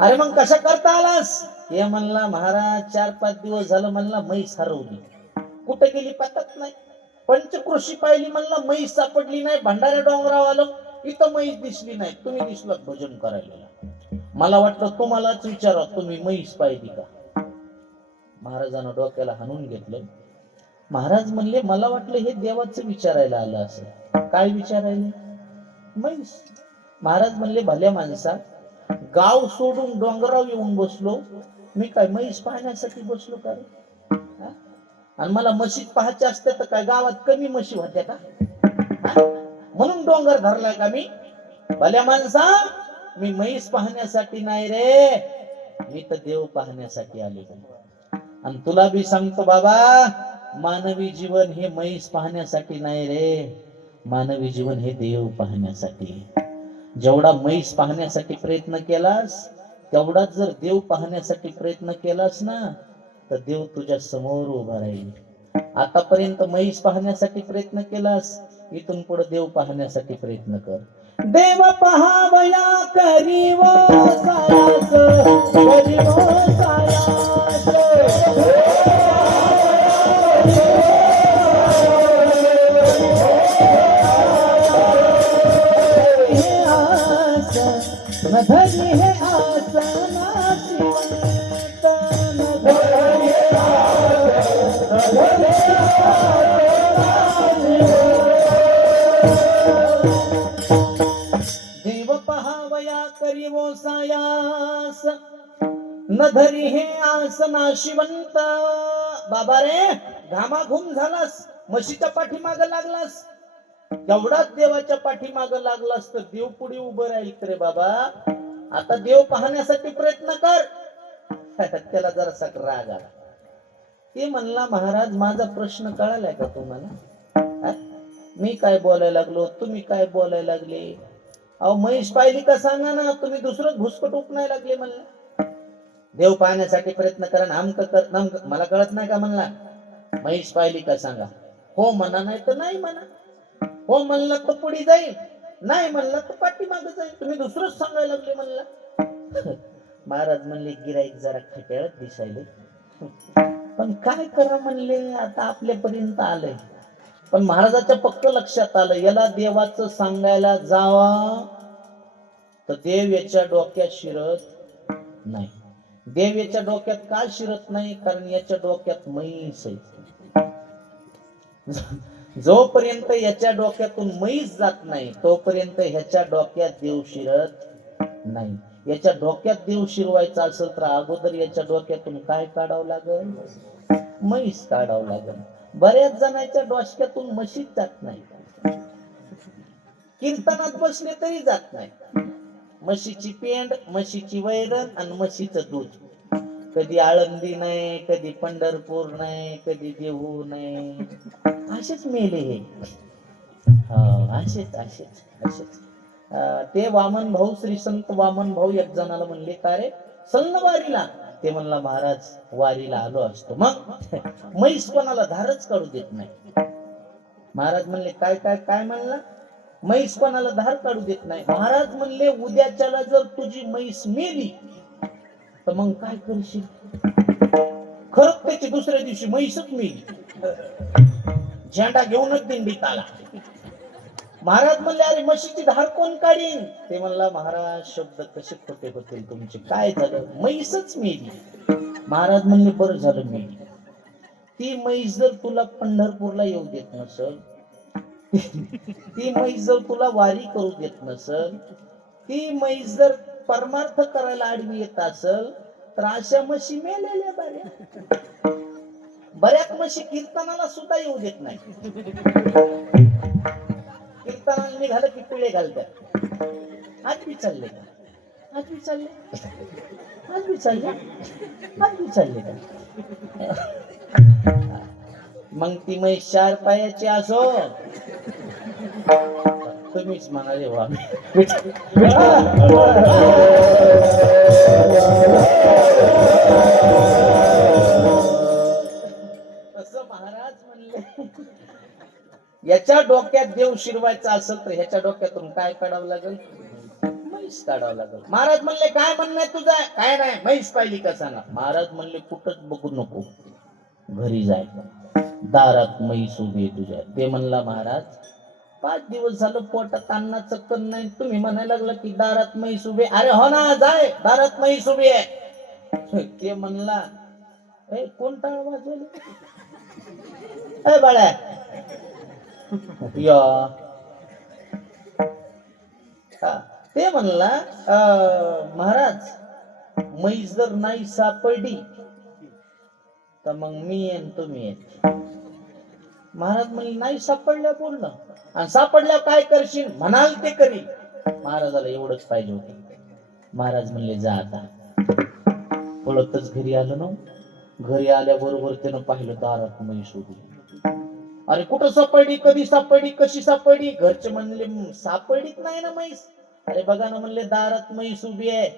अरे मग कशा करता आलास? हे म्हणला महाराज 4-5 दिवस झालं म्हणला म्हैस हरवली, कुठे गेली पत्ताच नाही. पंचकृषी पाहिली म्हणला म्हैस सापडली नाही. भंडाऱ्या डोंगरावर आलो, इथं म्हैस दिसली नाही. तुम्ही दिसलात भजन करायला. मला वाटलं तुम्हालाच विचारा, तुम्ही म्हैस पाहिली का? महाराजांना डोक्याला हाणून घेतलं. महाराज म्हणले मला वाटलं हे देवाचं विचारायला आलं असेल. काय विचारायला? म्हैस. महाराज म्हणले भल्या माणसा, गाव सोडून डोंगरावर येऊन बसलो मी, काय म्हैस पाहण्यासाठी बसलो का रे? हा? आणि मला म्हशीत पाहायचे असते तर काय गावात कमी म्हशी होत्या का? हा? म्हणून डोंगर धरलाय का मी? भल्या माणसा, मी म्हैस पाहण्यासाठी नाही रे, मी तर देव पाहण्यासाठी आले. आणि तुला बी सांगतो बाबा, मानवी जीवन हे म्हैस पाहण्यासाठी नाही रे, मानवी जीवन हे देव पाहण्यासाठी. जेवढा म्हैस पाहण्यासाठी प्रयत्न केलास, तेवढाच जर देव पाहण्यासाठी प्रयत्न केलास ना, तर देव तुझ्या समोर उभा राहील. आतापर्यंत म्हैस पाहण्यासाठी प्रयत्न केलास, इथून पुढे देव पाहण्यासाठी प्रयत्न कर. देव पहावया करीव सायास, करीव सायास. नधरी हे आसना शिवंत, नधरी हे देव पहावया करीवो सायास, नधरी हे आसना शिवंत. बाबा रे, घामाघूम झालास, म्हशीच्या पाठीमाग लागलास, तेवढाच देवाच्या पाठीमाग लागलास तर देव पुढे उभं राहील रे बाबा. आता देव पाहण्यासाठी प्रयत्न कर. त्याला जरासा राग आला. ते म्हणला महाराज माझा प्रश्न कळालाय का तुम्हाला? मी काय बोलायला लागलो, तुम्ही काय बोलायला लागले? अहो म्हैस पाहिली का सांगा ना, तुम्ही दुसरं घुसकट उपणायला लागले म्हणलं. देव पाहण्यासाठी प्रयत्न करा, नामक कर, मला कळत नाही का म्हणला? म्हैस पाहिली का सांगा. हो म्हणा, नाही तर नाही म्हणा. हो म्हणलं तर पुढे जाईल, नाही म्हणलं तर पाठीमागे जाईल. तुम्ही दुसरंच सांगायला लागले म्हणलं. महाराज म्हणले गिराईक जरा खट्याळत दिसायले, पण काय करा म्हणले, आता आपल्यापर्यंत आलंय. पण महाराजाच्या पक्क लक्षात आलं, याला देवाचं सांगायला जावा तर देव याच्या डोक्यात शिरत नाही. देव याच्या डोक्यात का शिरत नाही? कारण याच्या डोक्यात म्हैस आहे. जोपर्यंत याच्या डोक्यातून म्हैस जात नाही, तोपर्यंत ह्याच्या डोक्यात देव शिरत नाही. याच्या डोक्यात देव शिरवायचा असेल तर अगोदर याच्या डोक्यातून काय काढावं लागेल? म्हैस काढावं लागेल. बऱ्याच जणांच्या डोक्यातून म्हशीच जात नाही. कीर्तनात बसले तरी जात नाही. म्हशीची पेंड, म्हशीची वैरण आणि म्हशीचं दूध. कधी आळंदी नाही, कधी पंढरपूर नाही, कधी देहू नाही, असेच मेले हे. असेच असेच असेच. ते वामन भाऊ, श्री संत वामन भाऊ एक जणाला म्हणले का रे चल वारीला? ते म्हणला महाराज वारीला आलो असतो. मग म्हैस कोणाला धारच काढू देत नाही. महाराज म्हणले काय काय काय म्हणला? म्हैस कोणाला धार काढू देत नाही. महाराज म्हणले उद्याच्याला जर तुझी म्हैस मेली तर मग काय करशील? खरंच त्याची दुसऱ्या दिवशी म्हैसच मेली. झेंडा घेऊनच दिंडीत आला. महाराज म्हणले अरे म्हशीची धार कोण काढीन? ते म्हणला महाराज शब्द कसे खोटे होतील तुमचे. काय झालं? म्हैसच मेली. महाराज म्हणले बरं झालं मेली. ती म्हैस जर तुला पंढरपूरला येऊ देत नसल, ती म्हैस जर तुला वारी करू देत नसल, ती म्हैस जर परमार्थ करायला आडवी येत असल, तर अशा म्हशी मेलेल्या बऱ्या. बऱ्याच म्हशी कीर्तनाला सुद्धा येऊ देत नाही. कीर्तनाला निघालं की पिळे घालतात. आज बी चालले का? आज बी चालले, आज बी चालले, आज बी चालले का? मग ती म्हैस 4 पायाची असो, तुम्हीच म्हणाले वा तसं महाराज म्हणले. याच्या डोक्यात देव शिरवायचा असेल तर ह्याच्या डोक्यातून काय काढावं लागेल? म्हैस काढावं लागेल. महाराज म्हणले काय म्हणणं आहे तुझं? काय नाही, म्हैस पाहिली का सांगा. महाराज म्हणले कुठंच बघू नको, घरी जाय, दारात म्हैस उभी आहे तुझ्या. ते म्हणला महाराज 5 दिवस झालं पोटात अन्नाचं कण नाही, तुम्ही म्हणायला लागला की दारात म्हैस उभी. अरे हो ना, जाय, दारात म्हैस उभी आहे. ते म्हणला कोण टाळ वाजवले? बाळा या. ते म्हणला महाराज म्हैस जर नाही सापडली तर मग मी येईन, तुम्ही येत. महाराज म्हणले नाही सापडल्या बोलणं, आणि सापडल्या काय करशील? म्हणाल ते करी. महाराजाला एवढंच पाहिजे होतं. महाराज म्हणले जा आता. पळतच घरी आलं ना. घरी आल्याबरोबर त्यानं पाहिलं दारात म्हैस उभी. अरे कुठं सापडली, कधी सापडली, कशी सापडली? घरचे म्हणले सापडलीच नाही ना म्हैस. अरे बघा ना म्हणले दारात म्हैस उभी आहे.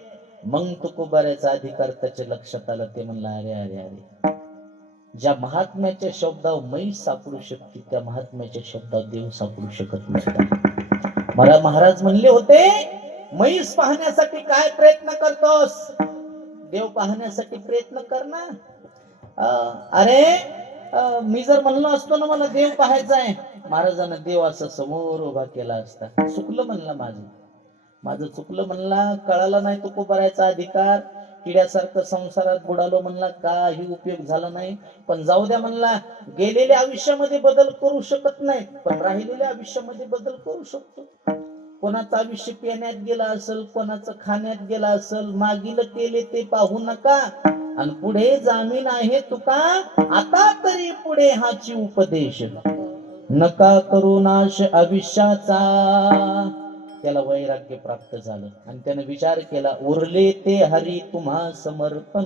मग तुकोबाऱ्याचा अधिकार त्याच्या लक्षात आला. ते म्हणला अरे अरे अरे, ज्या महात्म्याच्या शब्दावर म्हैस सापडू शकते त्या महात्म्याच्या शब्दात देव सापडू शकत नसता. मला महाराज म्हणले होते म्हैस पाहण्यासाठी काय प्रयत्न करतोस? देव पाहण्यासाठी प्रयत्न कर ना. अरे मी जर म्हणलो असतो ना मला देव पाहायचा आहे, महाराजांना देव असं समोर उभा केला असता. चुकलं म्हणला माझं चुकलं म्हणला. कळाला नाही तुकोबाऱ्याचा अधिकार. किड्यासारखं संसारात बुडालो म्हणला, काही उपयोग झाला नाही. पण जाऊ द्या म्हणला, गेलेल्या आयुष्यामध्ये बदल करू शकत नाही, पण राहिलेल्या आयुष्यामध्ये बदल करू शकतो. कोणाचं आयुष्य पिण्यात गेला असेल, कोणाचं खाण्यात गेला असेल, मागील केले ते पाहू नका, आणि पुढे जामीन आहे तुका, आता तरी पुढे हाची उपदेश. नका करू नाश आयुष्याचा. त्याला वैराग्य प्राप्त झालं आणि त्याने विचार केला, उरले ते हरी तुम्हा समर्पण.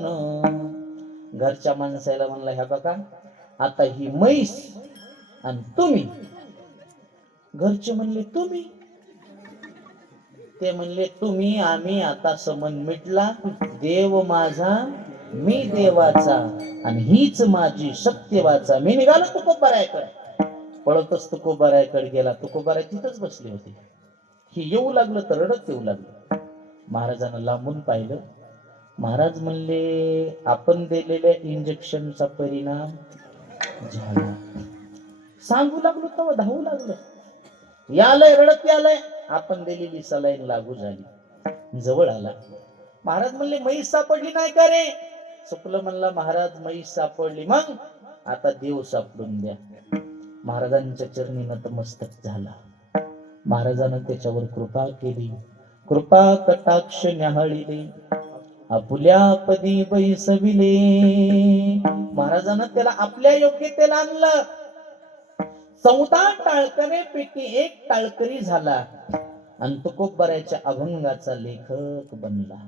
घरच्या माणसाला म्हणला ह्या बघा आता ही म्हैस आणि तुम्ही. घरचे म्हणले तुम्ही? ते म्हणले तुम्ही आम्ही आता संबंध मिटला. देव माझा मी देवाचा, आणि हीच माझी सत्यवाचा. मी निघालो तुकोबारायकडे. पळतच तुकोबारायकडे गेला. तुकोबाराय तिथंच बसले होते. ही येऊ लागलं तर रडत येऊ लागलं. महाराजांना लांबून पाहिलं. महाराज म्हणले आपण दिलेल्या इंजेक्शनचा परिणाम झाला. सांगू लागलो तेव्हा धावू लागलं. यालय रडत यालय. आपण दिलेली सलाईन लागू झाली. जवळ आला. महाराज म्हणले म्हैस सापडली नाही का रे? चुकलं म्हणला महाराज, म्हैस सापडली. मग आता देव सापडून द्या. महाराजांच्या चरणी नतमस्तक झाला. महाराजांना त्याच्यावर कृपा केली. कृपा कटाक्ष न्याहाळिले, आपुल्या पदी बैसविले. महाराजांना त्याला आपल्या योग्यतेला आणलं. 14 टाळकरे पैकी एक टाळकरी झाला आणि तुकोबाऱ्याच्या अभंगाचा लेखक बनला.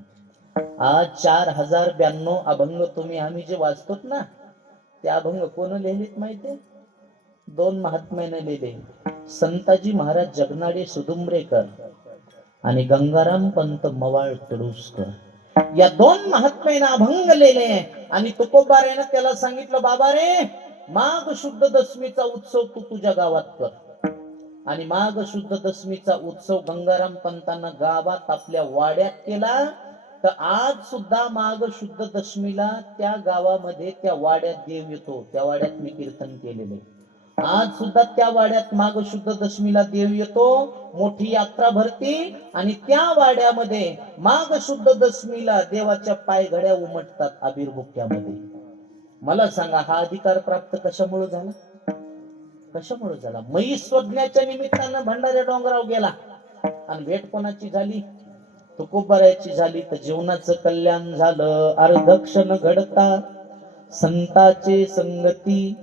आज 4092 अभंग तुम्ही आम्ही जे वाचतो ना, ते अभंग कोण लिहिलेत माहितीये? 2 महात्म्याने लिहिले. संताजी महाराज जगनाडे सुदुंबरेकर आणि गंगाराम पंत मवाळ तडुसकर. या 2 महात्म्याने अभंग लिहिले. आणि तुकोबाऱ्याने त्याला सांगितलं, बाबा रे, माघ शुद्ध दशमीचा उत्सव तू तुझ्या गावात कर. आणि माघ शुद्ध दशमीचा उत्सव गंगाराम पंतांना गावात आपल्या वाड्यात केला. तर आज सुद्धा माघ शुद्ध दशमीला त्या गावामध्ये त्या वाड्यात देव येतो. त्या वाड्यात मी कीर्तन केलेले. आज सुद्धा त्या वाड्यात माघ शुद्ध दशमीला देव येतो. मोठी यात्रा भरती आणि त्या वाड्यामध्ये माघ शुद्ध दशमीला देवाच्या पायघड्या उमटतात अबीरबुक्क्यामध्ये. मला सांगा हा अधिकार प्राप्त कशामुळे झाला? कशामुळे झाला? म्हैस शोधण्याच्या निमित्तानं भंडाऱ्या डोंगराव गेला आणि भेट कोणाची झाली? तुकोबाऱ्याची झाली. तर जीवनाचं कल्याण झालं. अर्धक्षण घडता संताचे संगती,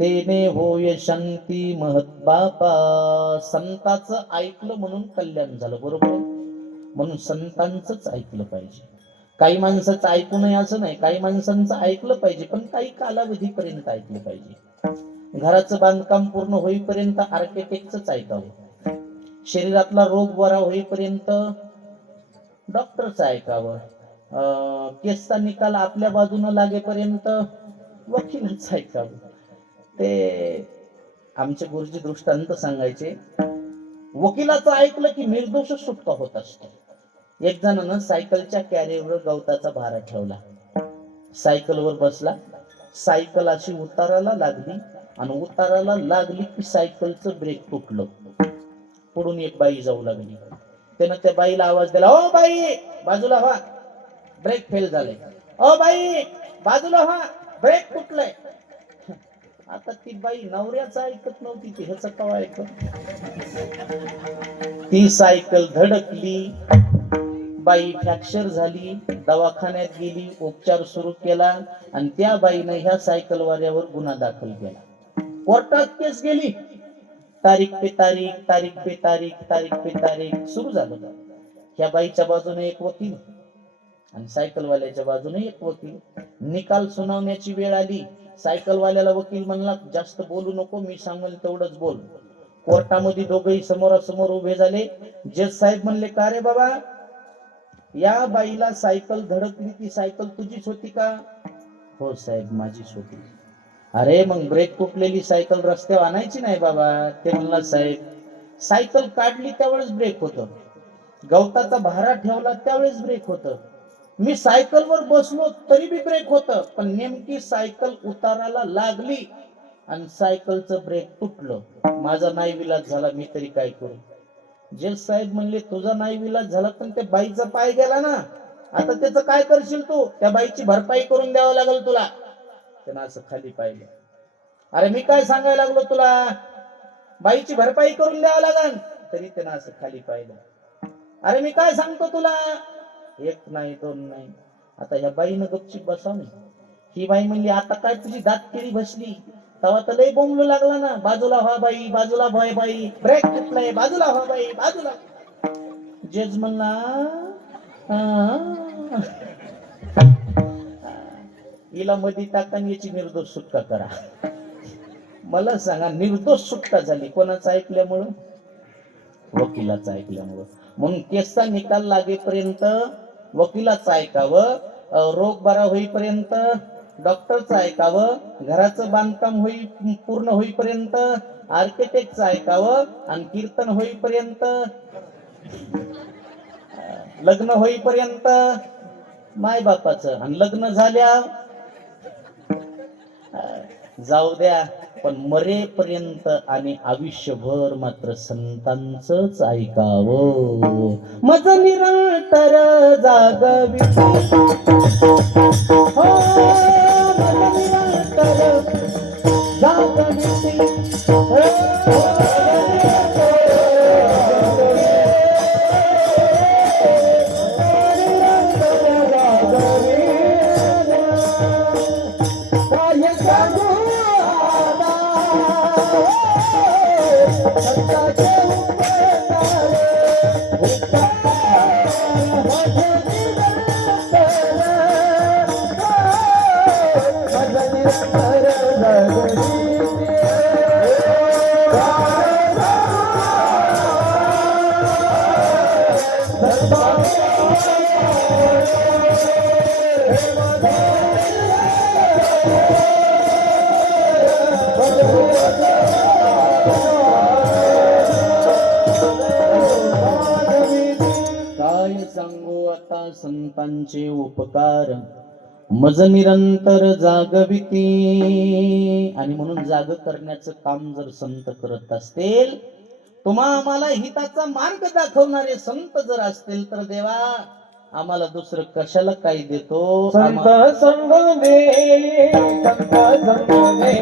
तेने होय शांती महत बापा. संताचं ऐकलं म्हणून कल्याण झालं. बरोबर आहे? म्हणून संतांचंच ऐकलं पाहिजे. काही माणसाचं ऐकू नये असं नाही. काही माणसांचं ऐकलं पाहिजे, पण काही कालावधीपर्यंत ऐकलं पाहिजे. घराचं बांधकाम पूर्ण होईपर्यंत आर्किटेक्टच ऐकावं. शरीरातला रोग बरा होईपर्यंत डॉक्टरचं ऐकावं. केसचा निकाल आपल्या बाजूनं लागेपर्यंत वकिलाच ऐकावं. ते आमचे गुरुजी दृष्टांत सांगायचे, वकिलाचं ऐकलं की निर्दोष सुटका होत असते. एक जणानं सायकलच्या कॅरियरवर गवताचा भारा ठेवला, सायकलवर बसला, सायकल अशी उताराला लागली आणि उताराला लागली की सायकलचं ब्रेक तुटलं. पुढून एक बाई जाऊ लागली. त्यानं त्या बाईला आवाज दिला, ओ बाई बाजूला व्हा, ब्रेक फेल झाले. ओ बाई बाजूला व्हा, ब्रेक तुटलाय. आता ती बाई नवऱ्याचं ऐकत नव्हती, ती ह्याच कवा ऐकत. ती सायकल धडकली, बाई फ्रॅक्चर झाली, दवाखान्यात गेली, उपचार सुरू केला आणि त्या बाईनं ह्या सायकलवाल्यावर गुन्हा दाखल केला. कोर्टात केस गेली, तारीख पे तारीख, तारीख पे तारीख, तारीख पे तारीख सुरू झालं. ह्या बाईच्या बाजूने एक वकील आणि सायकलवाल्याच्या बाजूने एक वकील. निकाल सुनावण्याची वेळ आली. सायकलवाल्याला वकील म्हणला, जास्त बोलू नको, मी सांगेल तेवढंच बोल. कोर्टामध्ये दोघेही समोरासमोर उभे झाले. जज साहेब म्हणले, का रे बाबा, या बाईला सायकल धडकली, ती सायकल तुझीच होती का? हो साहेब, माझीच होती. अरे मग ब्रेक तुटलेली सायकल रस्त्यावर आणायची नाही बाबा. ते म्हणला, साहेब सायकल काढली त्यावेळेस ब्रेक होतं, गवताचा भारा ठेवला त्यावेळेस ब्रेक होतं, मी सायकलवर बसलो तरी बी ब्रेक होतं, पण नेमकी सायकल उताराला लागली आणि सायकलचं ब्रेक तुटलं. माझा नाईविलाज झाला, मी तरी काय करू. जज साहेब म्हणले, तुझा नाईविलाज झाला पण त्या बाईचा पाय गेला ना, आता त्याचं काय करशील तू? त्या बाईची भरपाई करून द्यावं लागेल तुला. त्यानं असं खाली पाहिलं. अरे मी काय सांगायला लागलो तुला, बाईची भरपाई करून द्यावं लागेल. तरी त्यानं असं खाली पाहिलं. अरे मी काय सांगतो तुला, एक नाही दोन नाही. आता ह्या बाईनं गपचीप बसावं. ही बाई म्हणली, आता काय तुझी दात किरी बसली? तेव्हा तर लय बोंबलू लागला ना, बाजूला व्हा बाई, बाजूला व्हा बाई, ब्रेक तुटलाय, बाजूला व्हा बाई, बाजूला. जज म्हणला, हिला मध्ये टाकून याची निर्दोष सुटका करा. मला सांगा, निर्दोष सुटका झाली कोणाचं ऐकल्यामुळं? वकिलाचं ऐकल्यामुळं. म्हणून केसचा निकाल लागेपर्यंत वकिलाचं ऐकावं, रोग बरा होईपर्यंत डॉक्टरचं ऐकावं, घराचं बांधकाम पूर्ण होईपर्यंत आर्किटेक्टचं ऐकावं, आणि कीर्तन होईपर्यंत, लग्न होईपर्यंत माय बापाचं, आणि लग्न झाल्या जाऊ द्या, पण मरेपर्यंत आणि आयुष्यभर मात्र संतांचंच ऐकावं. मज निरंतर जागवी, हो मज निरंतर जागवी, संतांचे उपकार मज निरंतर जागविती. आणि म्हणून जाग करण्याचं काम जर संत करत असतील, तुम्हा आम्हाला हिताचा मार्ग दाखवणारे संत जर असतील, तर देवा आम्हाला दुसरं कशाला काही देतो? संत संग दे, संत संग दे,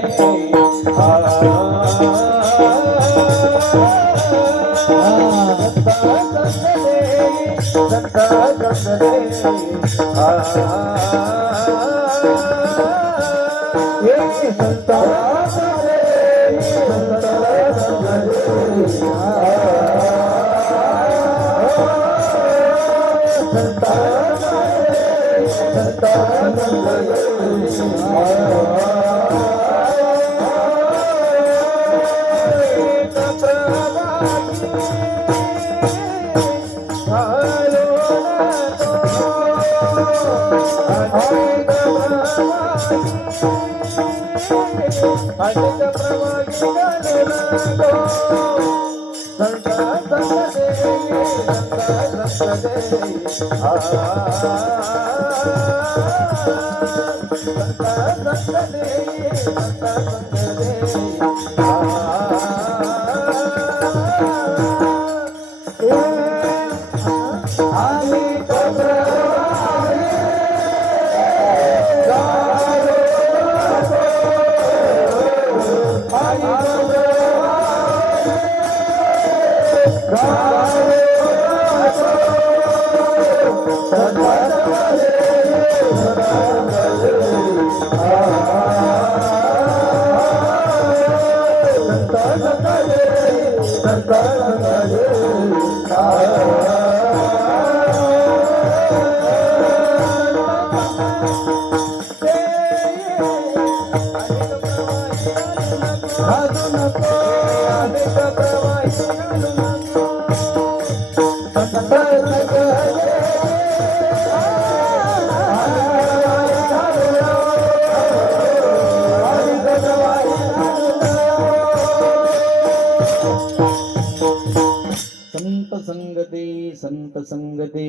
संत संगते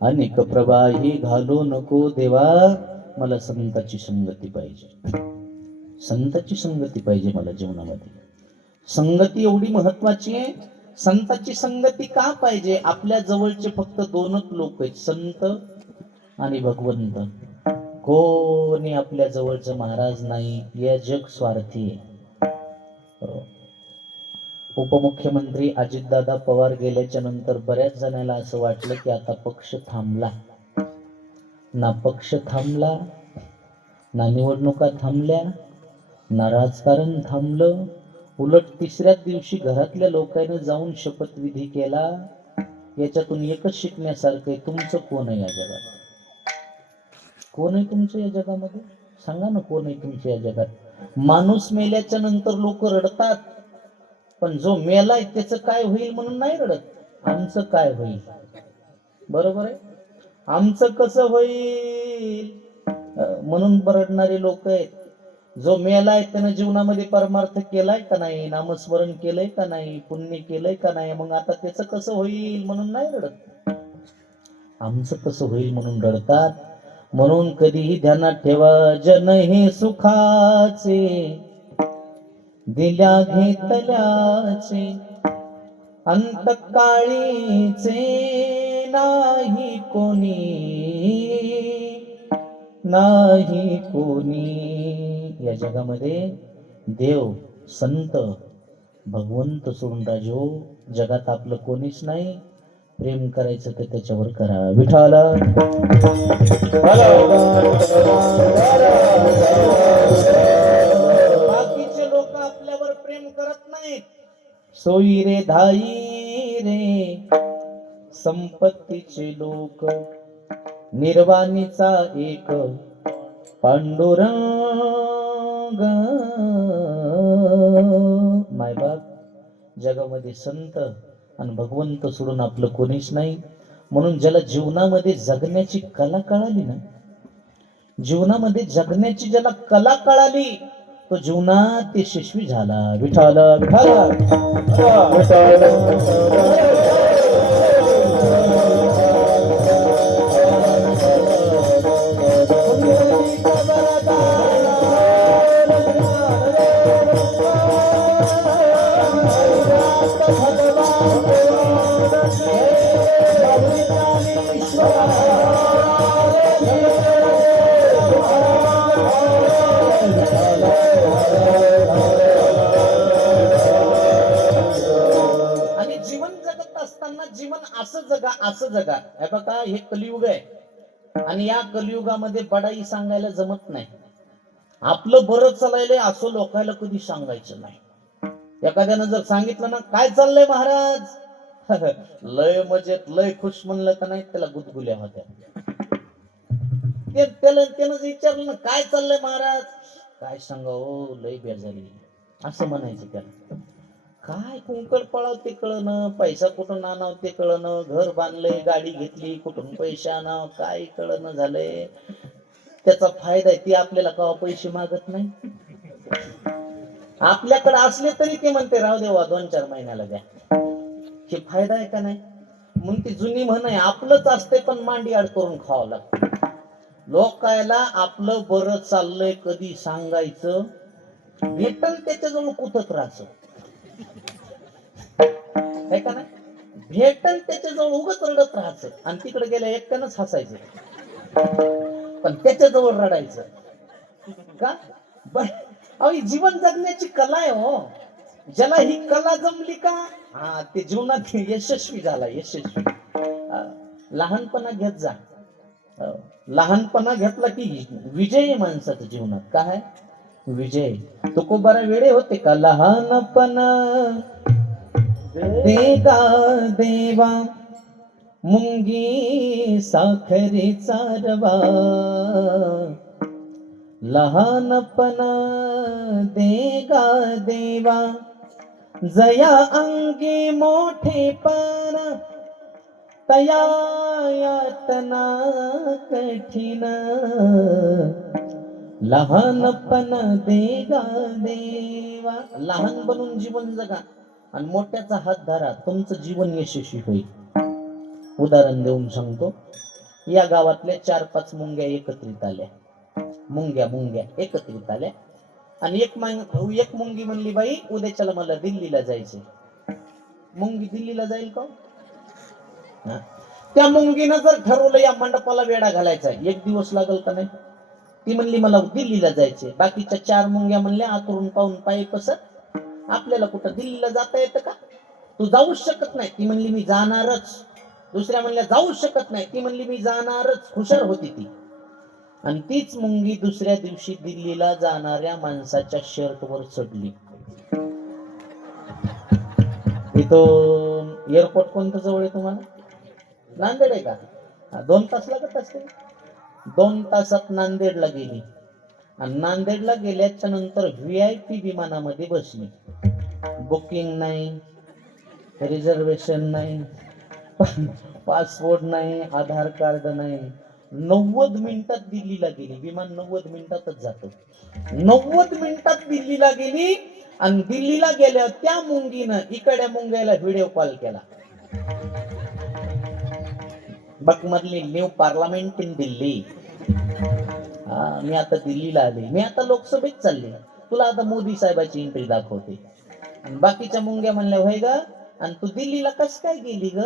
अनेक प्रवाही घालू नको देवा, मला संताची संगती पाहिजे. संताची संगती पाहिजे मला जीवनामध्ये. संगती एवढी महत्वाची आहे. संताची संगती का पाहिजे? आपल्या जवळचे फक्त दोनच लोक आहेत, संत आणि भगवंत. कोणी आपल्या जवळचं महाराज नाही. या जग स्वार्थी आहे. उपमुख्यमंत्री अजितदादा पवार गेल्याच्या नंतर बऱ्याच जणांना असं वाटलं की आता पक्ष थांबला. ना पक्ष थांबला, ना निवडणुका थांबल्या, ना राजकारण थांबलं. उलट तिसऱ्याच दिवशी घरातल्या लोकांनी जाऊन शपथविधी केला. याच्यातून एकच शिकण्यासारखं आहे, तुमचं कोण आहे या जगात? कोण आहे तुमचं या जगामध्ये? सांगा ना, कोण आहे तुमचं या जगात? माणूस मेल्याच्या नंतर लोक रडतात, पण जो मेलाय त्याचं काय होईल म्हणून नाही रडत. आमचं काय होईल? बरोबर आहे, आमचं कसं होईल म्हणून रडणारे लोक आहेत. जो मेलाय त्यानं जीवनामध्ये परमार्थ केलाय का नाही? नामस्मरण केलंय का नाही? पुण्य केलंय का नाही? मग आता त्याचं कसं होईल म्हणून नाही रडत. आमचं कसं होईल म्हणून रडतात. म्हणून कधीही ध्यानात ठेवा, जन हे सुखाचे दिल्या घेतल्याचे, अंतकाळीचे नाही कोणी, नाही कोणी. या जगामध्ये देव, संत, भगवंत सोडून राजो जगात आपलं कोणीच नाही. प्रेम करायचं तर त्याच्यावर करा. विठाला बाकीचे लोक आपल्यावर प्रेम करत नाहीत. सोयी रे धाई रे संपत्तीचे लोक, निर्वाणीचा एक पांडुरंग. मायबाप, जगामध्ये संत आणि भगवंत सोडून आपलं कोणीच नाही. म्हणून ज्याला जीवनामध्ये जगण्याची कला कळाली ना, जीवनामध्ये जगण्याची ज्याला कला कळाली, तो जीवनात यशस्वी झाला. विठाला विठाला आणि जीवन जगत असताना जीवन असं जगा, असं जगा. हे बघा, हे कलियुग आहे आणि या कलियुगामध्ये बडाई सांगायला जमत नाही. आपलं बरं चालायलंय असं लोकांना कधी सांगायचं नाही. एखाद्यानं जर सांगितलं ना, काय चाललंय महाराज, लय मजेत, लय खुश म्हणलं का नाही, त्याला गुदगुल्या होत्या. त्यानं विचारलं ना, काय चाललंय महाराज, काय सांगा हो, लय बेजारी, असं म्हणायचं त्याला. काय कुंकड पळाव ते कळणं, पैसा कुठून आणाव ते कळणं, घर बांधलंय, गाडी घेतली, कुठून पैसे आणाव काय कळणं झालंय. त्याचा फायदा आहे, ती आपल्याला कवा पैसे मागत नाही. आपल्याकडे असले तरी ते म्हणते राहू देवा 2-4 महिन्याला द्या. हे फायदा आहे का नाही? मग ती जुनी म्हण आहे, आपलंच असते पण मांडी आड करून खावं लागतं. लोकायला आपलं बरं चाललंय कधी सांगायचं, भेटल त्याच्याजवळ कुठत राहायचं, आहे का नाही? भेटल त्याच्याजवळ उगच रडत राहायचं आणि तिकडे गेल्या एकट्यानंच हसायचं, पण त्याच्याजवळ रडायचं का? अहो, ही जीवन जगण्याची कला आहे हो. ज्याला ही कला जमली का, हा ते जीवनात यशस्वी झाला, यशस्वी. लहानपणा घेत जा. लहानपणा घेतला की विजय आहे माणसाच्या जीवनात. काय विजय? तुकोबारा वेळे होते का, लहानपणा देगा देवा मुंगी साखरेचा रवा, लहानपणा देगा देवा जया अंगी मोठेपण, तया यातना कठीण, लहानपण देगा देवा. लहान बनून जीवन जगा आणि मोठ्याचा हात धरा, तुमचं जीवन यशस्वी होईल. उदाहरण देऊन सांगतो. या गावातल्या 4-5 मुंग्या एकत्रित आल्या. मुंग्या एकत्रित आल्या आणि एक मुंगी म्हणली, बाई उद्याच्याला मला दिल्लीला जायचंय. मुंगी दिल्लीला जाईल का? त्या मुंगीनं जर ठरवलं या मंडपाला वेढा घालायचा, 1 दिवस लागल का नाही? ती म्हणली मला दिल्लीला जायचंय. बाकीच्या 4 मुंग्या म्हणल्या आतरून पाहून पाय पसर, आपल्याला कुठं दिल्लीला जाता येतं का? तू जाऊच शकत नाही. ती म्हणली मी जाणारच. दुसऱ्या म्हणल्या जाऊच शकत नाही. ती म्हणली मी जाणारच. हुशार होती ती. आणि तीच मुंगी दुसऱ्या दिवशी दिल्लीला जाणाऱ्या माणसाच्या शर्टवर चढली. इथून एअरपोर्ट कोणतं जवळ आहे तुम्हाला? नांदेड आहे का? 2 तास लागत असते. 2 तासात नांदेडला गेली आणि नांदेडला गेल्याच्या नंतर VIP विमानामध्ये बसली. बुकिंग नाही, रिझर्वेशन नाही, पासपोर्ट नाही, आधार कार्ड नाही. 90 मिनिटात दिल्लीला गेली. विमान 90 मिनिटातच जातं. 90 मिनिटात दिल्लीला गेली आणि दिल्लीला गेल्यावर त्या मुंगीनं इकड्या मुंग्याला व्हिडिओ कॉल केला. बकमधली न्यू पार्लमेंट इन दिल्ली. मी आता दिल्लीला आले, मी आता लोकसभेत चालले, तुला आता मोदी साहेबाची एंट्री दाखवते. आणि बाकीच्या मुंग्या म्हणल्या होय ग, आणि तू दिल्लीला कस काय गेली ग?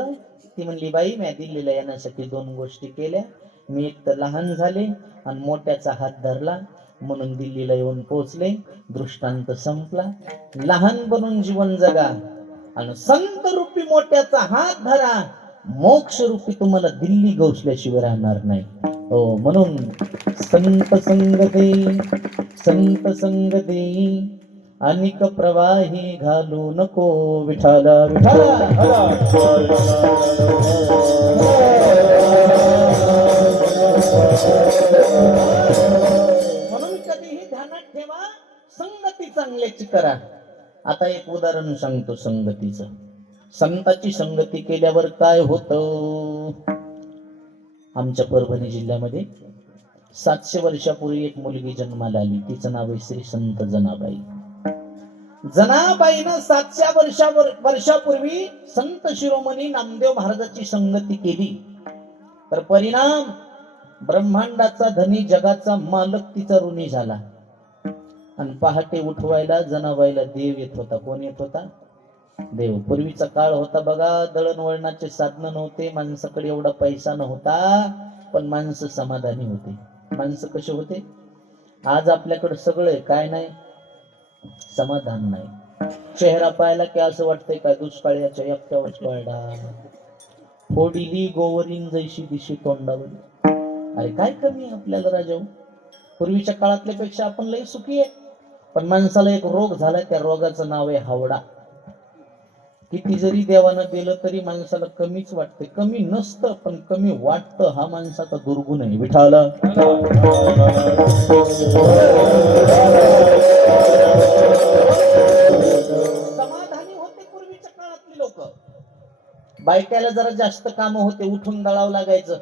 ती म्हणली बाई मी दिल्लीला येण्यासाठी 2 गोष्टी केल्या. मी एक तर लहान झाले आणि मोठ्याचा हात धरला म्हणून दिल्लीला येऊन पोहोचले. दृष्टांत संपला. लहान बनून जीवन जगा आणि संत रूपी मोठ्याचा हात धरा, मोक्ष रूपी तुम्हाला दिल्ली गवसल्याशिवाय राहणार नाही. हो, म्हणून संत संग दे अनिक प्रवाही घालू नको विठाला विठाला. म्हणून कधीही ध्यानात ठेवा, संगती चांगल्याची करा. आता एक उदाहरण सांगतो संगतीचं. संताची संगती केल्यावर काय होतं? आमच्या परभणी जिल्ह्यामध्ये 700 वर्षापूर्वी एक मुलगी जन्माला आली. तिचं नाव आहे श्री संत जनाबाई. जनाबाईनं 700 वर्षापूर्वी संत शिरोमणी नामदेव महाराजाची संगती केली, तर परिणाम ब्रह्मांडाचा धनी जगाचा मालक तिचा ऋणी झाला. आणि पहाटे उठवायला जनाबाईला देव येत होता. कोण येत होता? देव. पूर्वीचा काळ होता बघा, दळणवळणाचे साधन नव्हते, माणसाकडे एवढा पैसा नव्हता, पण माणसं समाधानी होते. माणसं कसे होते? आज आपल्याकडे सगळे काय नाही, समाधान नाही. चेहरा पाहायला की असं वाटतंय काय दुष्काळाच्या एकट्यावर पडला, फोडिली गोवरीन जैशी दिशी तोंडावर. अरे काय कमी आहे आपल्याला राजाऊ? पूर्वीच्या काळातल्या पेक्षा आपण लई सुखी आहे. पण माणसाला एक रोग झालाय, त्या रोगाचं नाव आहे हावडा. किती जरी देवानं दिलं तरी माणसाला कमीच वाटते. कमी नसतं पण कमी वाटतं, हा माणसाचा दुर्गुण आहे. विठाला समाधानी होते पूर्वीच्या काळातली लोक. बायकाला जरा जास्त काम होते, उठून दळावं लागायचं.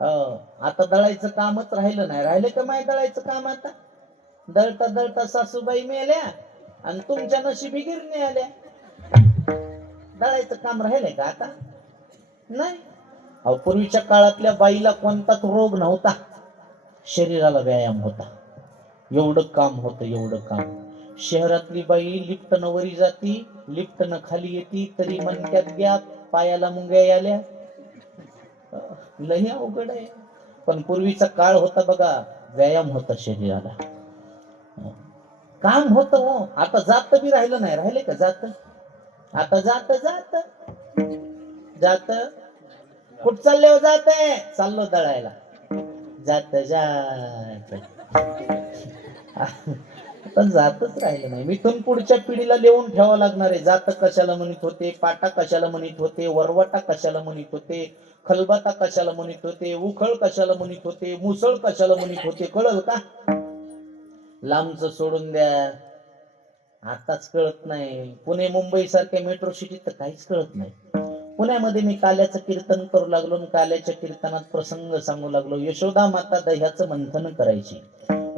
आता दळायचं कामच राहिलं नाही. राहिलं का माय दळायचं काम? आता दळता दळता सासूबाई मेल्या, आणि तुमच्या नशिबी गिरणी आल्या. दळायचं काम राहिलंय का आता? नाही. अहो, पूर्वीच्या काळातल्या बाईला कोणताच रोग नव्हता, शरीराला व्यायाम होता. एवढं काम होतं, एवढं काम. शहरातली बाई लिफ्ट न वरी जाती, लिफ्ट न खाली येती, तरी मनक्यात गॅप, पायाला मुंग्या आल्या. लई अवघड आहे. पण पूर्वीचा काळ होता बघा, व्यायाम होता शरीराला, काम होत हो. आता जात बी राहिलं नाही. राहिले का जात? आता जात जात जात कुठ चालले हो? जात चाललो दळायला. जात जात आता जातच राहिलं नाही. इथून पुढच्या पिढीला लिहून ठेवावं लागणार आहे. जात कशाला म्हणत होते, पाटा कशाला म्हणत होते, वरवाटा कशाला म्हणत होते, खलबता कशाला म्हणत होते, उखळ कशाला म्हणत होते, मुसळ कशाला म्हणत होते, कळल का? लांबच सोडून द्या, आताच कळत नाही. पुणे मुंबई सारख्या मेट्रो सिटीत तर काहीच कळत नाही. पुण्यामध्ये मी काल्याचं कीर्तन करू लागलो, काल्याच्या कीर्तनात प्रसंग सांगू लागलो. यशोदा माता दह्याचं मंथन करायची,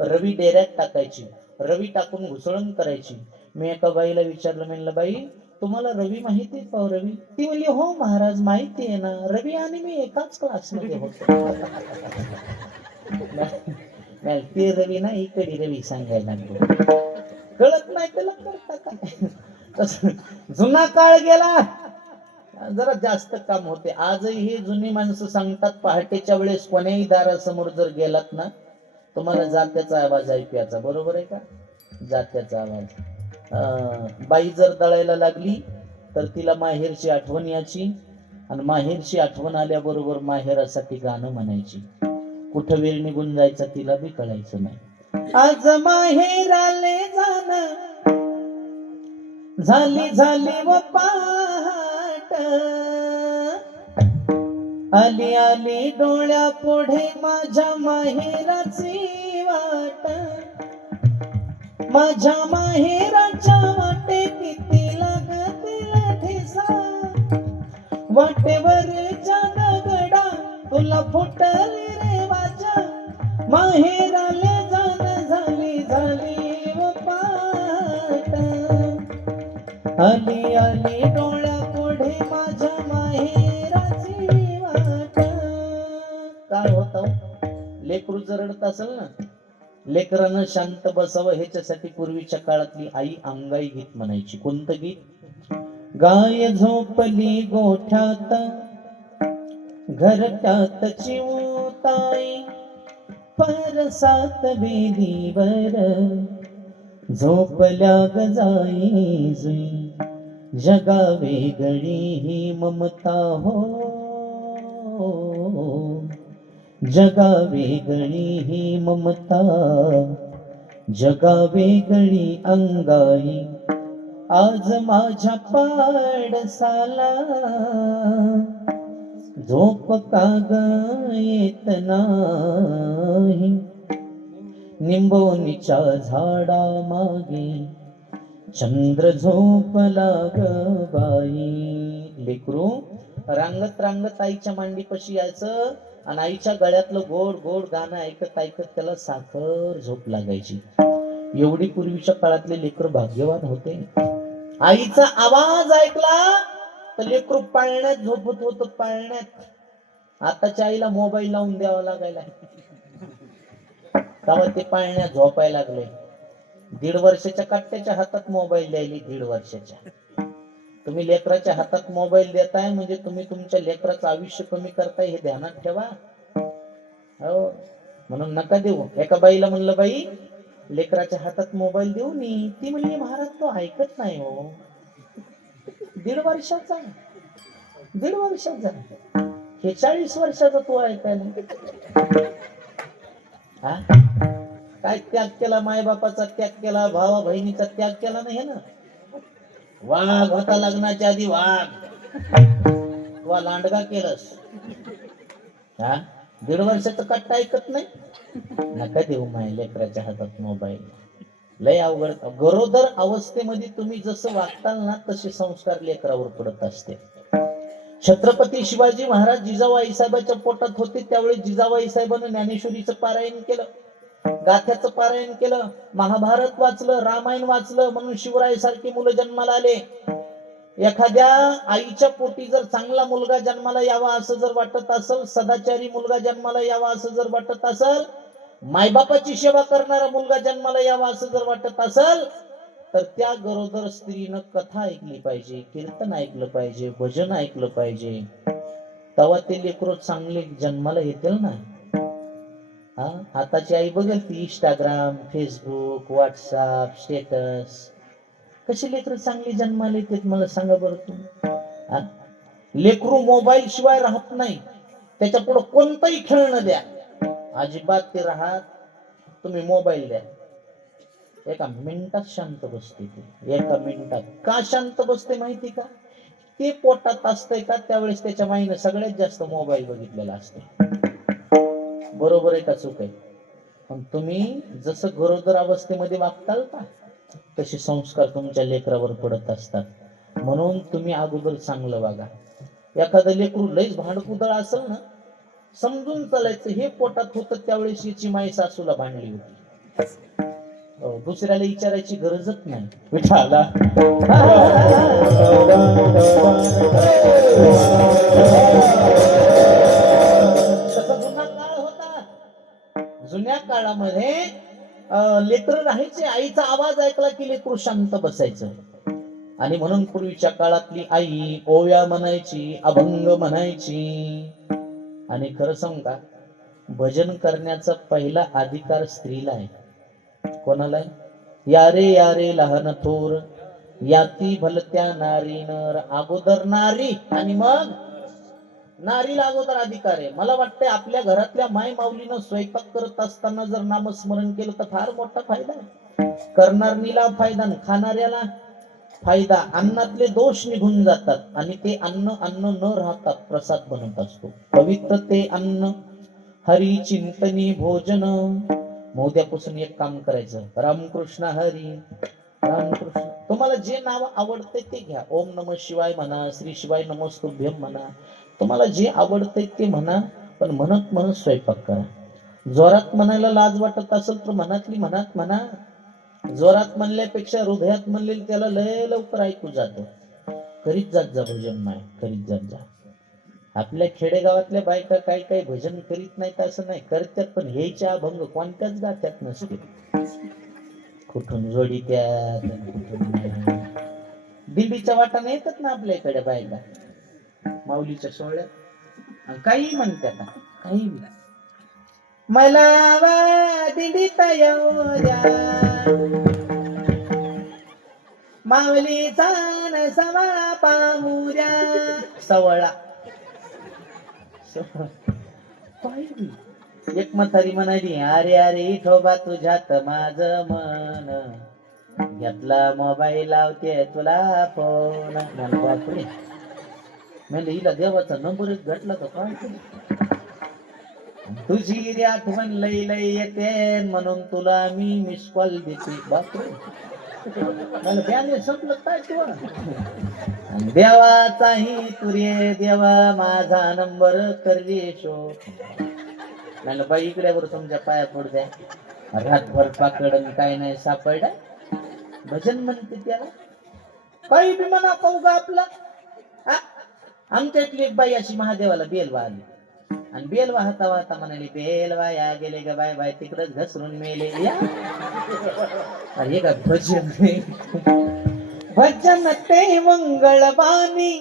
रवी डेऱ्यात टाकायची, रवी टाकून घुसळण करायची. मी एका बाईला विचारलं, म्हणलं बाई तुम्हाला रवी माहिती आहे का? रवी? ती म्हणली हो महाराज माहिती आहे ना, रवी आणि मी एकाच क्लासमध्ये होतो. ते रवी ना इकडे रवी सांगायला लागलो. कळत नाही त्याला, करता काय? जुना काळ गेला, जरा जास्त काम होते. आजही ही जुनी माणसं सांगतात, पहाटेच्या वेळेस कोण्याही दारासमोर जर गेलात ना, तुम्हाला जात्याचा आवाज ऐकूयाचा. बरोबर आहे का? जात्याचा आवाज. बाई जर दळायला लागली तर तिला माहेरची आठवण यायची, आणि माहेरची आठवण आल्याबरोबर माहेरासाठी गाणं म्हणायची. कुठं वेळ निघून जायचा तिला बी कळायचं नाही. आज माहेराले जाणं, झाली झाली व पहाट, आली आली डोळ्या पुढे माझ्या माहेराची वाट, माझ्या माहेराच्या वाटे किती लागतील ठेसा, वाटेवरच्या दगडा तुला फुटली रे वाजा, माहेराले जाण झाली झाली व पाट, आली आली डोळ्या पुढे माझ्या माहेराची वाट. काय होतं? लेकरू जर रडत असेल ना, लेकरानं शांत बसावं ह्याच्यासाठी पूर्वीच्या काळातली आई अंगाई गीत म्हणायची. कोणतं गीत? गाय झोपली गोठ्यात, घरट्यात चिवताई, परसात वेलीवर झोपल्या गजाई जुई, जगा वेगळी ही ममता हो, जगा वेगळी ही ममता, जगा वेगळी अंगाई, आज माझ्या पाडसाला झोप का ग येत नाही, निंबोनीच्या झाडा मागे चंद्र झोपला ग बाई. लेकरू रांगत रांगत आईच्या मांडीपाशी यायचं, आणि आईच्या गळ्यातलं गोड गोड गाणं ऐकत ऐकत त्याला साखर झोप लागायची. एवढी पूर्वीच्या काळातले लेकर भाग्यवान होते. आईचा आवाज ऐकला तर लेकरू पाळण्यात झोपत होत, पाळण्यात. आताच्या आईला मोबाईल लावून द्यावा लागायला, तेव्हा ते पाळण्यात झोपायला लागले. 1.5 वर्षाच्या कट्ट्याच्या हातात मोबाईल द्यायली. 1.5 वर्षाच्या तुम्ही लेकराच्या हातात मोबाईल देताय म्हणजे तुम्ही तुमच्या लेकराचं आयुष्य कमी करताय, हे ध्यानात ठेवा. हो, म्हणून नका देऊ. एका बाईला म्हणलं, बाई लेकराच्या हातात मोबाईल देऊ नी. ती म्हणली महाराज तो ऐकत नाही हो. 1.5 वर्षाचा, 1.5 वर्षाचा, हे 40 वर्षाचा तो ऐकायला. हा, काय त्याग केला? मायबापाचा त्याग केला, भावा बहिणीचा त्याग केला नाही ना. वाघ होता लग्नाच्या आधी, वाघ वा लांडगा केलंस. हा, 1.5 वर्षाचा कट्टा ऐकत नाही. नका देऊ माय लेकराच्या हातात मोबाईल. लय अवघड. गरोदर अवस्थेमध्ये तुम्ही जसं वागताल ना, तसे संस्कार लेकरावर पडत असते. छत्रपती शिवाजी महाराज जिजाऊ आईसाहेबाच्या पोटात होते त्यावेळी जिजाऊ आईसाहेबांनी ज्ञानेश्वरीचं पारायण केलं. गाथ्याचं पारायण केलं, महाभारत वाचलं, रामायण वाचलं, म्हणून शिवराय सारखी मुलं जन्माला आले. एखाद्या आईच्या पोटी जर चांगला मुलगा जन्माला यावा असं जर वाटत असेल, सदाचारी मुलगा जन्माला यावा असं जर वाटत असेल, मायबापाची सेवा करणारा मुलगा जन्माला यावा असं जर वाटत असेल, तर त्या गरोदर स्त्रीनं कथा ऐकली पाहिजे, कीर्तन ऐकलं पाहिजे, भजन ऐकलं पाहिजे. तेव्हा ते लेकरू चांगले जन्माला येतील ना. हा, आताची आई बघेल ती इंस्टाग्राम, फेसबुक, व्हॉट्सअप स्टेटस, कशी लेकरं चांगली जन्माला येतात मला सांगा बरं तुम्ही. लेकरू मोबाईल शिवाय राहत नाही. त्याच्या पुढे कोणताही खेळणं द्या, अजिबात ते राहत. तुम्ही मोबाईल द्या, एका मिनिटात शांत बसते ते. एका मिनिटात. का शांत बसते माहिती का? ते पोटात असतंय का त्यावेळेस त्याच्या माईनं सगळ्यात जास्त मोबाईल बघितलेला असते. बरोबर आहे का चूक आहे? पण तुम्ही जसं गरोदर अवस्थेमध्ये वागताल का, तसे संस्कार तुमच्या लेकरावर पडत असतात. म्हणून तुम्ही अगोदर चांगलं वागा. एखादं लेकरू लईच भांडकुदळ असेल ना, समजून चालायचं हे पोटात होतं त्यावेळेस याची माई सासूला भांडली होती. दुसऱ्याला विचारायची गरजच नाही. विठाला तसा जुना काळ होता. जुन्या काळामध्ये लेकरं राहायचे, आईचा आवाज ऐकला की लेकरू शांत बसायचं. आणि म्हणून पूर्वीच्या काळातली आई ओव्या म्हणायची, अभंग म्हणायची. आणि खरं सांगू का, भजन करण्याचा पहिला अधिकार स्त्रीला आहे. कोणाला आहे? यारे यारे लहान थोर, याती भलत्या नारी नर. अगोदर नारी आणि मग नारीला अगोदर अधिकार आहे. मला वाटतंय आपल्या घरातल्या माय माऊलीनं स्वयंपाक करत असताना जर नामस्मरण केलं तर फार मोठा फायदा आहे. करणारीला फायदा, खाणाऱ्याला फायदा. अन्नातले दोष निघून जातात आणि ते अन्न अन्न न राहतात प्रसाद बनत असतो. पवित्र ते अन्न हरी चिंतनी भोजन. मोद्यापासून एक काम करायचं, रामकृष्ण हरी रामकृष्ण. तुम्हाला जे नाव आवडते ते घ्या. ओम नमः शिवाय म्हणा, श्री शिवाय नमस्तुभ्यम म्हणा, तुम्हाला जे आवडते ते म्हणा. पण म्हणत म्हणत स्वयंपाक करा. जोरात म्हणायला लाज वाटत असेल तर मनातली मनात म्हणा. जोरात म्हणल्यापेक्षा हृदयात म्हणलेलं त्याला लय लवकर ऐकू जातं. करीत जात जा भजन, नाही करीत जात जा. आपल्या खेडेगावातल्या बायका काही काही भजन करीत नाहीत असं नाही, करतात, पण ह्याच्या अभंग कोणत्याच गात्यात नसते. कुठून जोडी त्यात, कुठून दिंडीच्या वाटाने येतात ना आपल्या इकडे बायका माऊलीच्या सोहळ्यात, काही म्हणतात काही. मला दिंडीत येऊ द्या, माऊलीचा सवळा पाहुऱ्या. सवळा एक म्हातारी म्हणाली, अरे अरे विठोबा तुझ्यात माझ मन, घेतला मोबाईल लावते तुला फोन. बापरे, म्हणजे हिला देवाचा नंबरच भेटला तर काय. तुझी रे आठवण लई लई येते म्हणून तुला मी मिस कॉल देते. बापरे, मला बॅलेन्स संपलं काय तुला. देवाचाही तुरे देवा माझा नंबर करली शो. म्हणलं बाई इकडे वर तुमच्या पाया पडू द्या. रातभर पाकडन काय नाही सापड. भजन म्हणते त्याला, काही बी म्हणा पाहू का आपला. आमच्यातली एक बाई अशी महादेवाला बेल वाहली आणि बेल वाहता वाहता म्हणाली, बेल वाया गेले ग बाय बाय तिकडच घसरून मेले. या अरे का भजन. भजन ते मंगळवानी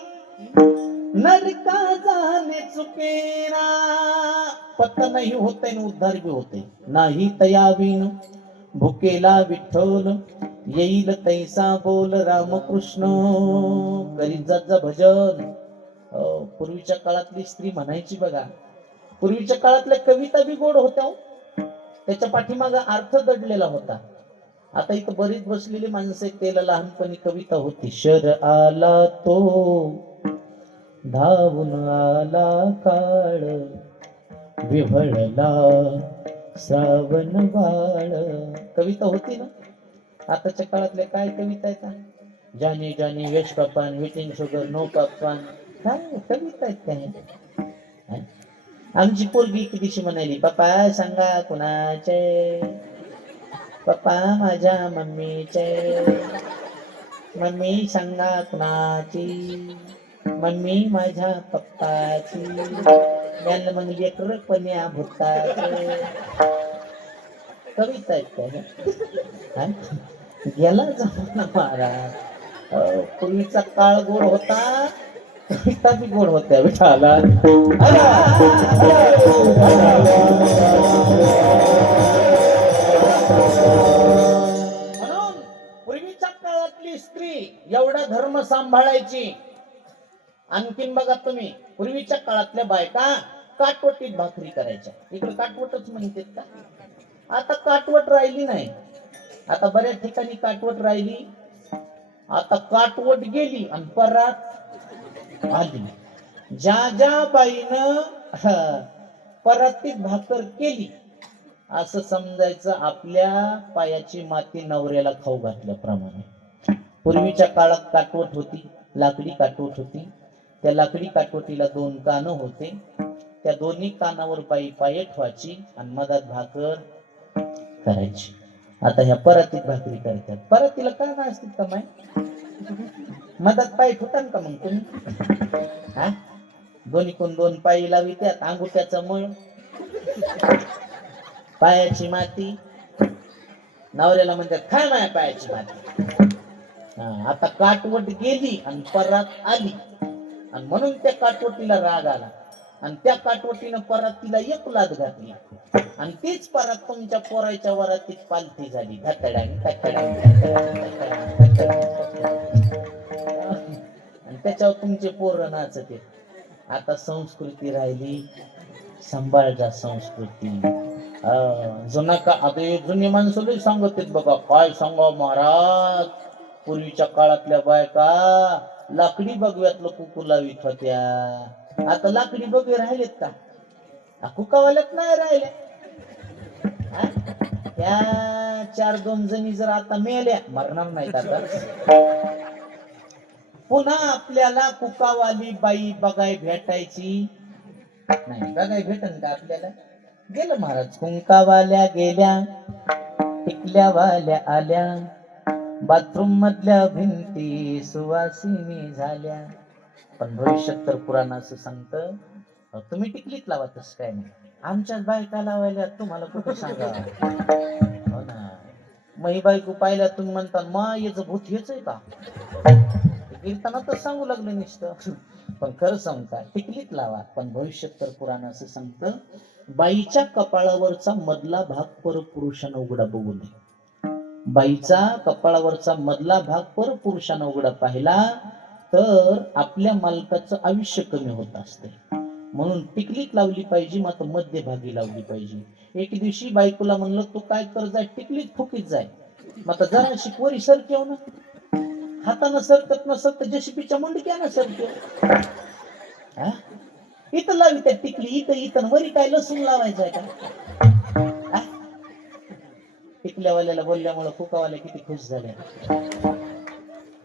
नरका जाणे चुकेना. पत्ता नाही होते न उद्धार भी होते. नाही तयावीन भुकेला विठ्ठल, येईल तैसा बोल रामकृष्ण. करीत जात जा भजन. पूर्वीच्या काळातली स्त्री म्हणायची बघा. पूर्वीच्या काळातल्या कविता बी गोड होत्या, त्याच्या पाठीमागा अर्थ दडलेला होता. आता इथं बरीच बसलेली माणसं त्याला लहानपणी कविता होती. शर आला तो धावून आला काळ, विव्हळला श्रावण बाळ. कविता होती ना. आताच्या काळातल्या काय कविता आहेत? Johnny Johnny waste popcorn, eating sugar no popcorn. काय कविता आहेत काय? आमची पोरगी एक दिवशी म्हणाली, पप्पा सांगा कुणाचे, पप्पा माझ्या मम्मीचे, मम्मी सांगा कुणाची, मम्मी माझ्या पप्पाची. म्हणलं मग लेकर पण्या भुताचे. कविता आहेत त्या. गेला जमाना महाराज. पूर्वीचा काळ गोड होता, कविता बी गोड होत्या विठाला. म्हणून पूर्वीच्या काळातली स्त्री एवढा धर्म सांभाळायची. आणखीन बघा तुम्ही, पूर्वीच्या काळातल्या बायका काटवटीत भाकरी करायच्या. इकडे काटवटच म्हणतात का? आता काटवट राहिली नाही. आता बऱ्याच ठिकाणी काटवट राहिली, आता काटवट गेली आणि परात आली. ज्या ज्या बाईनं परातीत भाकर केली असं समजायचं आपल्या पायाची माती नवऱ्याला खाऊ घातल्याप्रमाणे. पूर्वीच्या काळात काटवट होती, लाकडी काटवट होती. त्या लाकडी काटवटीला 2 कान होते. त्या दोन्ही कानावर बाई पाय ठेवायची आणि मधात भाकर करायची. आता ह्या परातीत भाकरी करतात. परातीला का ना असतील का माय? मधात पाय ठेवतात का मग तुम्ही? हा, दोन्ही कोण 2 पायी लावी, त्यात अंगुठ्याचा मळ, पायाची माती. नवऱ्याला म्हणतात काय माया पायाची माती. आता काटवट गेली आणि परात आली, आणि म्हणून त्या काटवटीला राग आला आणि त्या काटवटीनं परात तिला एक लाद घातली आणि तीच परात तुमच्या पोराच्या वरातीत पालथी झाली. आणि त्याच्यावर तुमचे पोरं नाचते. आता संस्कृती राहिली, सांभाळ जा संस्कृती. जुना का आता जुनी माणसं लई सांगत बघा. काय सांगा महाराज, पूर्वीच्या काळातल्या बायका लाकडी बगव्यातलं कुकू लावित होत्या. आता लाकडी बगवे राहिलेत का? कुकावाल्यात नाही राहिले. त्या 4-2 जणी जर आता मेल्या, मरणार नाहीत आता, पुन्हा आपल्याला कुकावाली बाई बघाय भेटायची नाही. बघाय भेटन का आपल्याला? गेलं महाराज. कुंकावाल्या गेल्या, टिकल्यावाल्या आल्या, बाथरूम मधल्या भिंती सुवासिनी झाल्या. पण भविष्यात तर पुराण असं सांगतं, तुम्ही टिकलीत लावा, तसं काय नाही. आमच्याच बायका लावायला तुम्हाला कुठं सांगा. हो ना, मही बायको पाहिल्या तुम्ही म्हणता मा याचं भूत हेच आहे का? कीर्तना तर सांगू लागलं नुसतं. पण खरं सांगता, टिकलीत लावा. पण भविष्यात तर पुराण असं सांगतं, बाईच्या कपाळावरचा मधला भाग परपुरुषानं उघडा बघू नये. बाईचा कपाळावरचा मधला भाग परपुरुषानं उघडा पाहिला तर आपल्या मालकाचं आयुष्य कमी होत असते. म्हणून टिकलीत लावली पाहिजे, मात्र मध्यभागी लावली पाहिजे. एक दिवशी बायकोला म्हणलं, तू काय कर जाय, टिकलीत फुकीत जाय. मग जरा शिकवरी सरकेव ना, हातानं सरकत नसत तर जेसीबीच्या मुंडक्यानं सरकेव. इथं लावी त्या टिकली, इथं इथं वरी काय लसूण लावायचं आहे का? टिकल्यावाल्याला बोलल्यामुळे कुकावाल्या किती खुश झाल्या.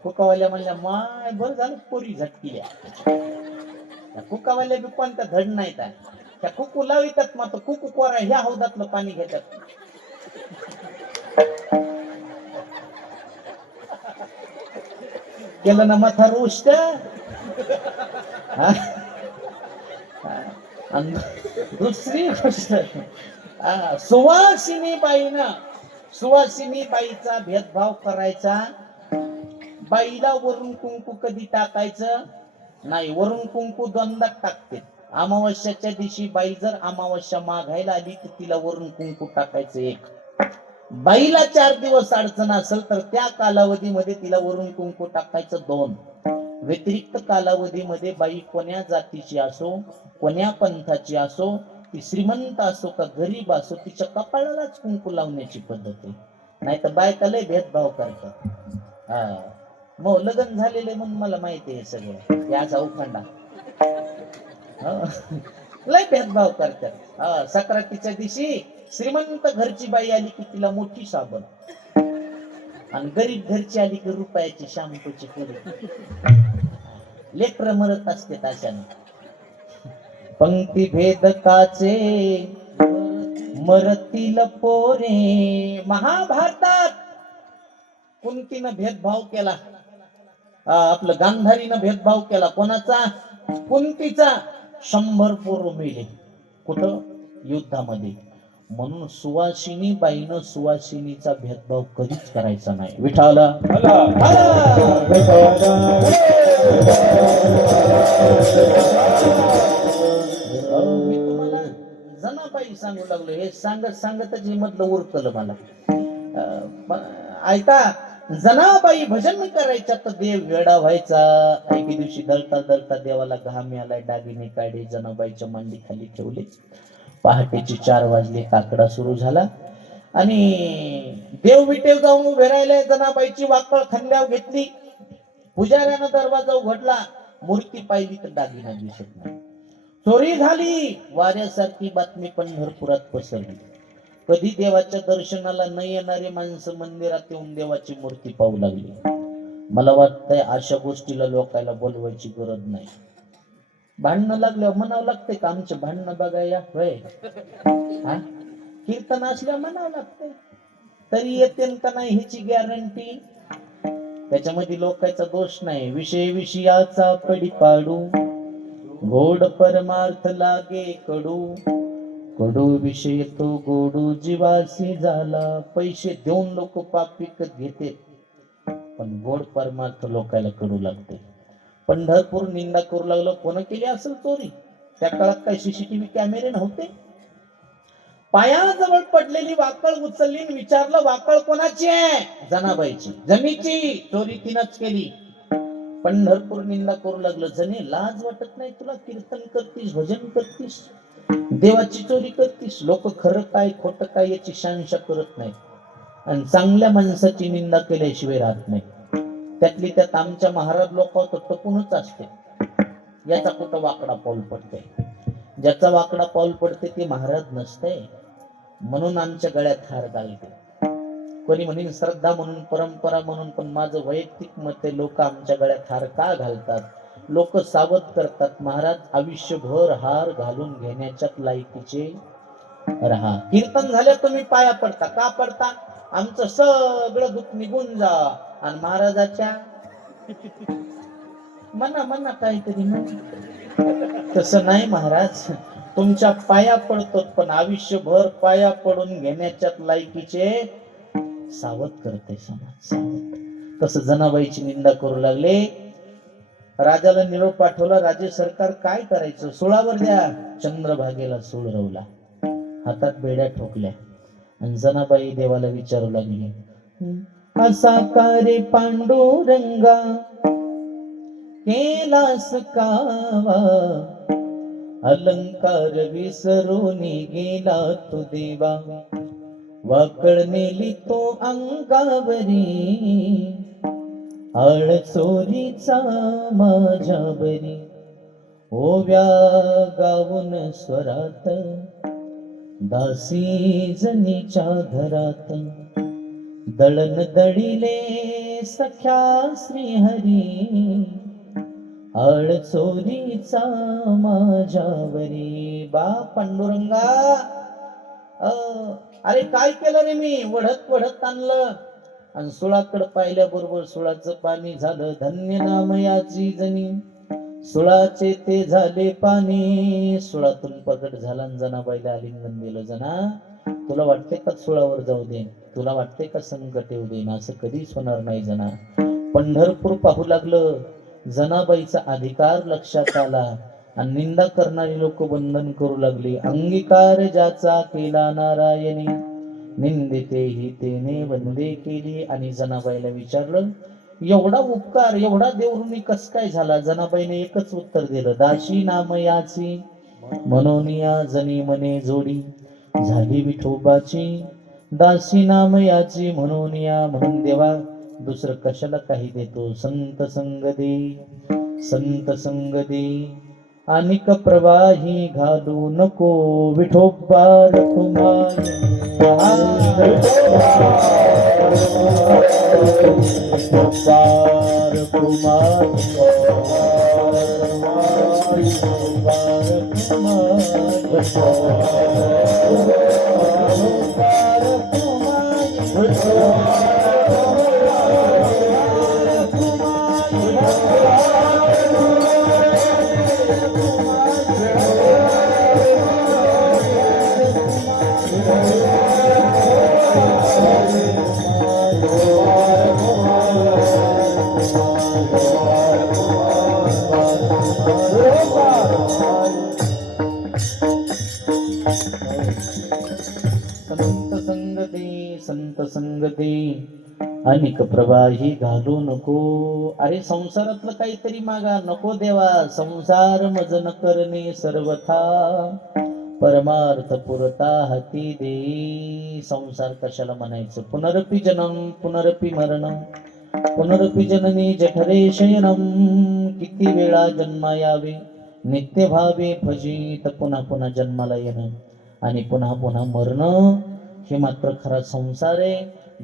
कुकावाल्या म्हणल्या, माय बरं झालं पोरी झटकिल्या. कुकावाल्या बी कोणत्या धड नाही त्या कुकू लावितात, मात्र कुकू कोरा ह्या हौदातलं पाणी घेतात. केलं ना मथा रुष्ट. दुसरी गोष्ट, सुवासिनी बाईचा भेदभाव करायचा. बाईला वरून कुंकू कधी टाकायचं नाही. वरून कुंकू 2दा टाकते. अमावस्याच्या दिवशी बाई जर अमावस्या मागायला आली तर तिला वरून कुंकू टाकायचं 1. बाईला 4 दिवस अडचण असेल तर त्या कालावधीमध्ये तिला वरून कुंकू टाकायचं 2. व्यतिरिक्त कालावधीमध्ये बाई कोण्या जातीची असो, कोण्या पंथाची असो, ती श्रीमंत असो का गरीब असो, तिच्या कपाळालाच कुंकू लावण्याची पद्धत आहे. नाही तर बायका लय भेदभाव करतात. मग लग्न झालेले म्हणून मला माहिती आहे सगळं. याचा उखंडा लय भेदभाव करतात. सक्रातीच्या दिवशी श्रीमंत घरची बाई आली की तिला मोठी साबण, आणि गरीब घरची आली की रुपयाची शॅम्पूची पुडी. लेकर मरत असते अशाने. पंक्ती भेदकाचे मरतील पोरे. महाभारतात कुंतीनं भेदभाव केला, आपलं गांधारीनं भेदभाव केला. कोणाचा? कुंतीचा. 100 पोरं मेले. कुठं? युद्धामध्ये. म्हणून सुवासिनी बाईनं सुवासिनीचा भेदभाव कधीच करायचा नाही. विठाला मी तुम्हाला जनाबाई सांगू लागलो. हे सांगत सांगतच हे मधलं उरकलं मला. ऐका, जनाबाई भजन करायच्या तर देव वेडा व्हायचा. एके दिवशी दळता दळता देवाला घाम आलाय, दागिने काढे जनाबाईच्या मांडी खाली ठेवले. पहाटेची 4 वाजले, काकडा सुरू झाला आणि देव विटेव जाऊन उभे राहिले. जनाबाईची वाकळ खांद्यावर घेतली. पुजाऱ्यानं दरवाजा उघडला, मूर्ती पाहिली तर दागिना दिसत नाही. चोरी झाली. वाऱ्यासारखी बातमी पंढरपुरात पसरली. कधी देवाच्या दर्शनाला न येणारी माणसं मंदिरात येऊन देवाची मूर्ती पाहू लागली. मला वाटतंय अशा गोष्टीला लोकांना बोलवायची गरज नाही. भांडणं लागल्यावर म्हणावं लागतंय का आमचे भांडणं बघाया होय? कीर्तन असल्यावर म्हणावं लागतंय. तरी येते का नाही ह्याची गॅरंटी त्याच्यामध्ये लोकांचा दोष नाही. विषय विषयाचा पडी पाडू, गोड परमार्थ लागे कडू. कडू विषय तो गोडू जीवासी झाला. पैसे देऊन लोक पाप विकत घेते, पण गोड परमार्थ लोकांना कडू लागते. पंढरपूर निंदा करू लागलो. कोण केली असेल चोरी? त्या काळात काही सीसीटीव्ही कॅमेरे नव्हते. पायाजवळ पडलेली वाकळ उचलली, विचारलं वाकळ कोणाची आहे? जनाबाईची. जमीची. चोरी तिनंच केली. पंढरपूर निंदा करू लागलं. जने लाज वाटत नाही तुला? कीर्तन करतीस, भजन करतीस, देवाची चोरी करतीस. लोक खरं काय खोटं काय याची शहानिशा करत नाही आणि चांगल्या माणसाची निंदा केल्याशिवाय राहत नाही. त्यातली त्यात आमच्या महाराज लोक टपूनच असते. याचा कुठं वाकडा पाऊल पडते? ज्याचा वाकडा पाऊल पडते ते महाराज नसते. म्हणून आमच्या गळ्यात हार घालते. कोणी म्हणेन श्रद्धा म्हणून, परंपरा म्हणून, पण माझं वैयक्तिक मत आहे, लोक आमच्या गळ्यात हार का घालतात? लोक सावध करतात. महाराज आयुष्यभर हार घालून घेण्याच्या लायकीचे राहा. कीर्तन झाल्या तुम्ही पाया पडता. का पडता? आमचं सगळं दुःख निघून जा. आणि महाराजाच्या मना काहीतरी म्हणा. तसं नाही महाराज, तुमच्या पाया पडतो, पण आयुष्यभर पाया पडून घेण्याच्या लायकीचे सावध करते समाज. सावध. तसं जनाबाईची निंदा करू लागले. राजाला निरोप पाठवला. राज्य सरकार काय करायचं? सुळावर द्या. चंद्रभागेला सूळ रवला, हातात बेड्या ठोकल्या आणि जनाबाई देवाला विचारू लागली, असा कारे पांडुरंगा केलास कावा, अलंकार विसरून गेला तू देवा, वाकळ नेली तो अंगावरी, आळ चोरीचा माझ्यावरी, ओव्या गाऊन स्वरात दासी जनीच्या घरात, दळण दळिले सख्या श्रीहरी, आळ चोरीचा माझ्यावरी. बा पांडुरंगा, अरे काय केलं रे मी? वढत वढत आणलं आणि सुळाकडे पाहिल्याबरोबर सुळाचं पाणी झालं धन्य नामयाची जनी, सुळाचे ते झाले पाणी. सुळातून प्रकट झाला आणि जनाबाईला आलिंगन दिलं. जना, तुला वाटते का सुळावर जाऊ दे? तुला वाटते का संकट येऊ दे? असं कधीच होणार नाही जना. पंढरपूर पाहू लागलं. जनाबाईचा अधिकार लक्षात आला आणि निंदा करणारी लोक वंदन करू लागली. अंगीकार ज्याचा केला नारायणी, निंदिते ही तेने वंदे केली. आणि जनाबाईला विचारलं, एवढा उपकार, एवढा देवऋणी कस काय झाला? जनाबाईने एकच उत्तर दिलं, दाशी नामयाची म्हणून या जनी मने जोडी, झाली विठोबाची दासी नामयाची म्हणून या. म्हणून देवा दुसरं कशाला काही देतो? संत संग दे, संत संग दे, अनिक प्रवाही घालू नको विठोबा रखुमाई. ओंकार कुमार संत संगती अनिक प्रवाही घालू नको. अरे संसारातलं काहीतरी मागा नको देवा. संसार मज न करणे सर्वथा परमार्थ पुरता हाती दे. संसार कशाला म्हणायचं. पुनरपि जनम पुनरपि मरणम पुनरपि जननी जठरे शयनम. किती वेळा जन्मा यावे नित्य भावे फजित. पुन्हा पुन्हा जन्माला येणं आणि पुन्हा पुन्हा मरणं हे मात्र खरा संसार आहे.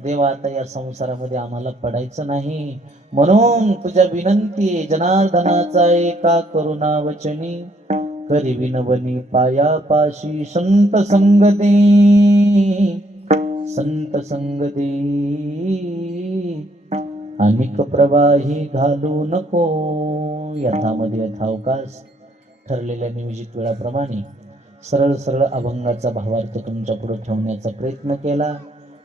देवा आता या संसारामध्ये आम्हाला पडायचं नाही. म्हणून तुझ्या विनंती जनार्दनाचा एका करुणा वचनी करी विनवनी पायापाशी. संत संगती संत संगती अनिक प्रवाही घालू नको. यथामध्ये यथावकाश ठरलेल्या नियोजित वेळाप्रमाणे सरळ सरळ अभंगाचा भावार्थ तुमच्या पुढे ठेवण्याचा प्रयत्न केला.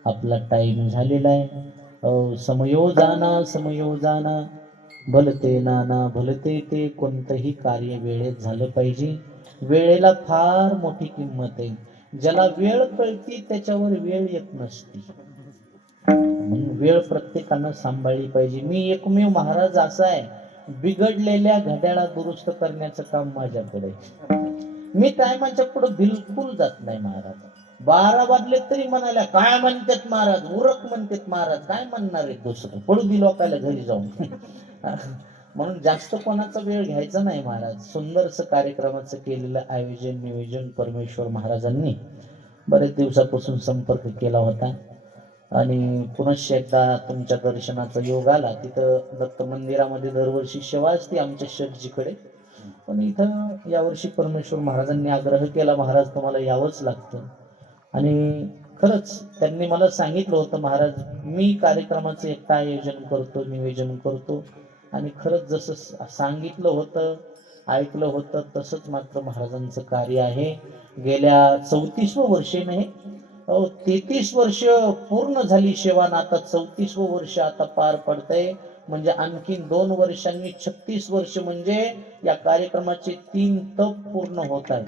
आपला टाइम झालेला आहे. समयोजाना समयोजाना भलते नाना भलते ते. कोणतंही कार्य वेळेत झालं पाहिजे. वेळेला फार मोठी किंमत आहे. ज्याला वेळ कळती त्याच्यावर वेळ येत नसती. म्हणून वेळ प्रत्येकानं सांभाळली पाहिजे. मी एकमेव महाराज असा आहे बिघडलेल्या घड्याळा दुरुस्त करण्याचं काम माझ्याकडे. मी टायमाच्या पुढे बिलकुल जात नाही महाराज. 12 वाजले तरी म्हणाल्या काय म्हणतात महाराज. उरक म्हणतात महाराज. काय म्हणणार आहे दुसरं. पडू दि लोकायला घरी जाऊन. म्हणून जास्त कोणाचा वेळ घ्यायचा नाही महाराज. सुंदरस कार्यक्रमाचं केलेलं आयोजन नियोजन परमेश्वर महाराजांनी बरेच दिवसापासून संपर्क केला होता आणि पुनश्च एकदा तुमच्या दर्शनाचा योग आला. तिथं दत्त मंदिरामध्ये दरवर्षी सेवा असते आमच्या शेठजीकडे. पण इथं यावर्षी परमेश्वर महाराजांनी आग्रह केला महाराज तुम्हाला यावंच लागतं. आणि खरंच त्यांनी मला सांगितलं होतं महाराज मी कार्यक्रमाचं एकटा आयोजन करतो नियोजन करतो. आणि खरंच जसं सांगितलं होतं ऐकलं होतं तसंच मात्र महाराजांचं कार्य आहे. गेल्या 34वं वर्षे नाही 33 वर्ष पूर्ण झाली सेवा. आता 34वं वर्ष आता पार पडतंय. म्हणजे आणखीन 2 वर्षांनी 36 वर्ष म्हणजे या कार्यक्रमाचे 3 तप पूर्ण होत आहेत.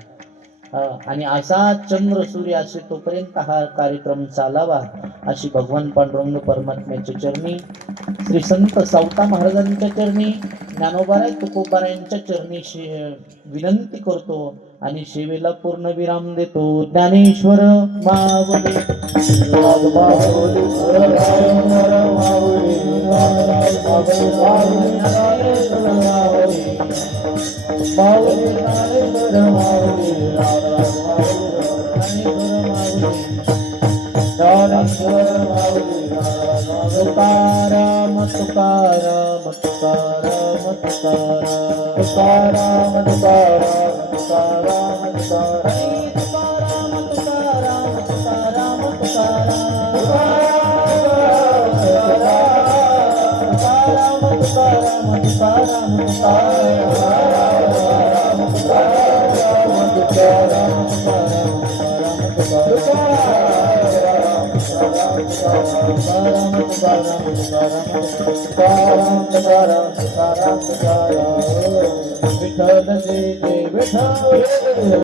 आणि असा चंद्र सूर्य असे तोपर्यंत हा कार्यक्रम चालावा अशी भगवान पांडुरंग परमात्म्याच्या चरणी श्री संत सावता महाराजांच्या चरणी ज्ञानोबाराय तुकोबारायांच्या चरणी विनंती करतो आणि सेवेला पूर्ण विराम देतो. ज्ञानेश्वर मावले तुकाराम तुकाराम तुकाराम तुकाराम तुकाराम तुकाराम तुकाराम तुकाराम तुकाराम विठ्ठल जय जय विठ्ठल.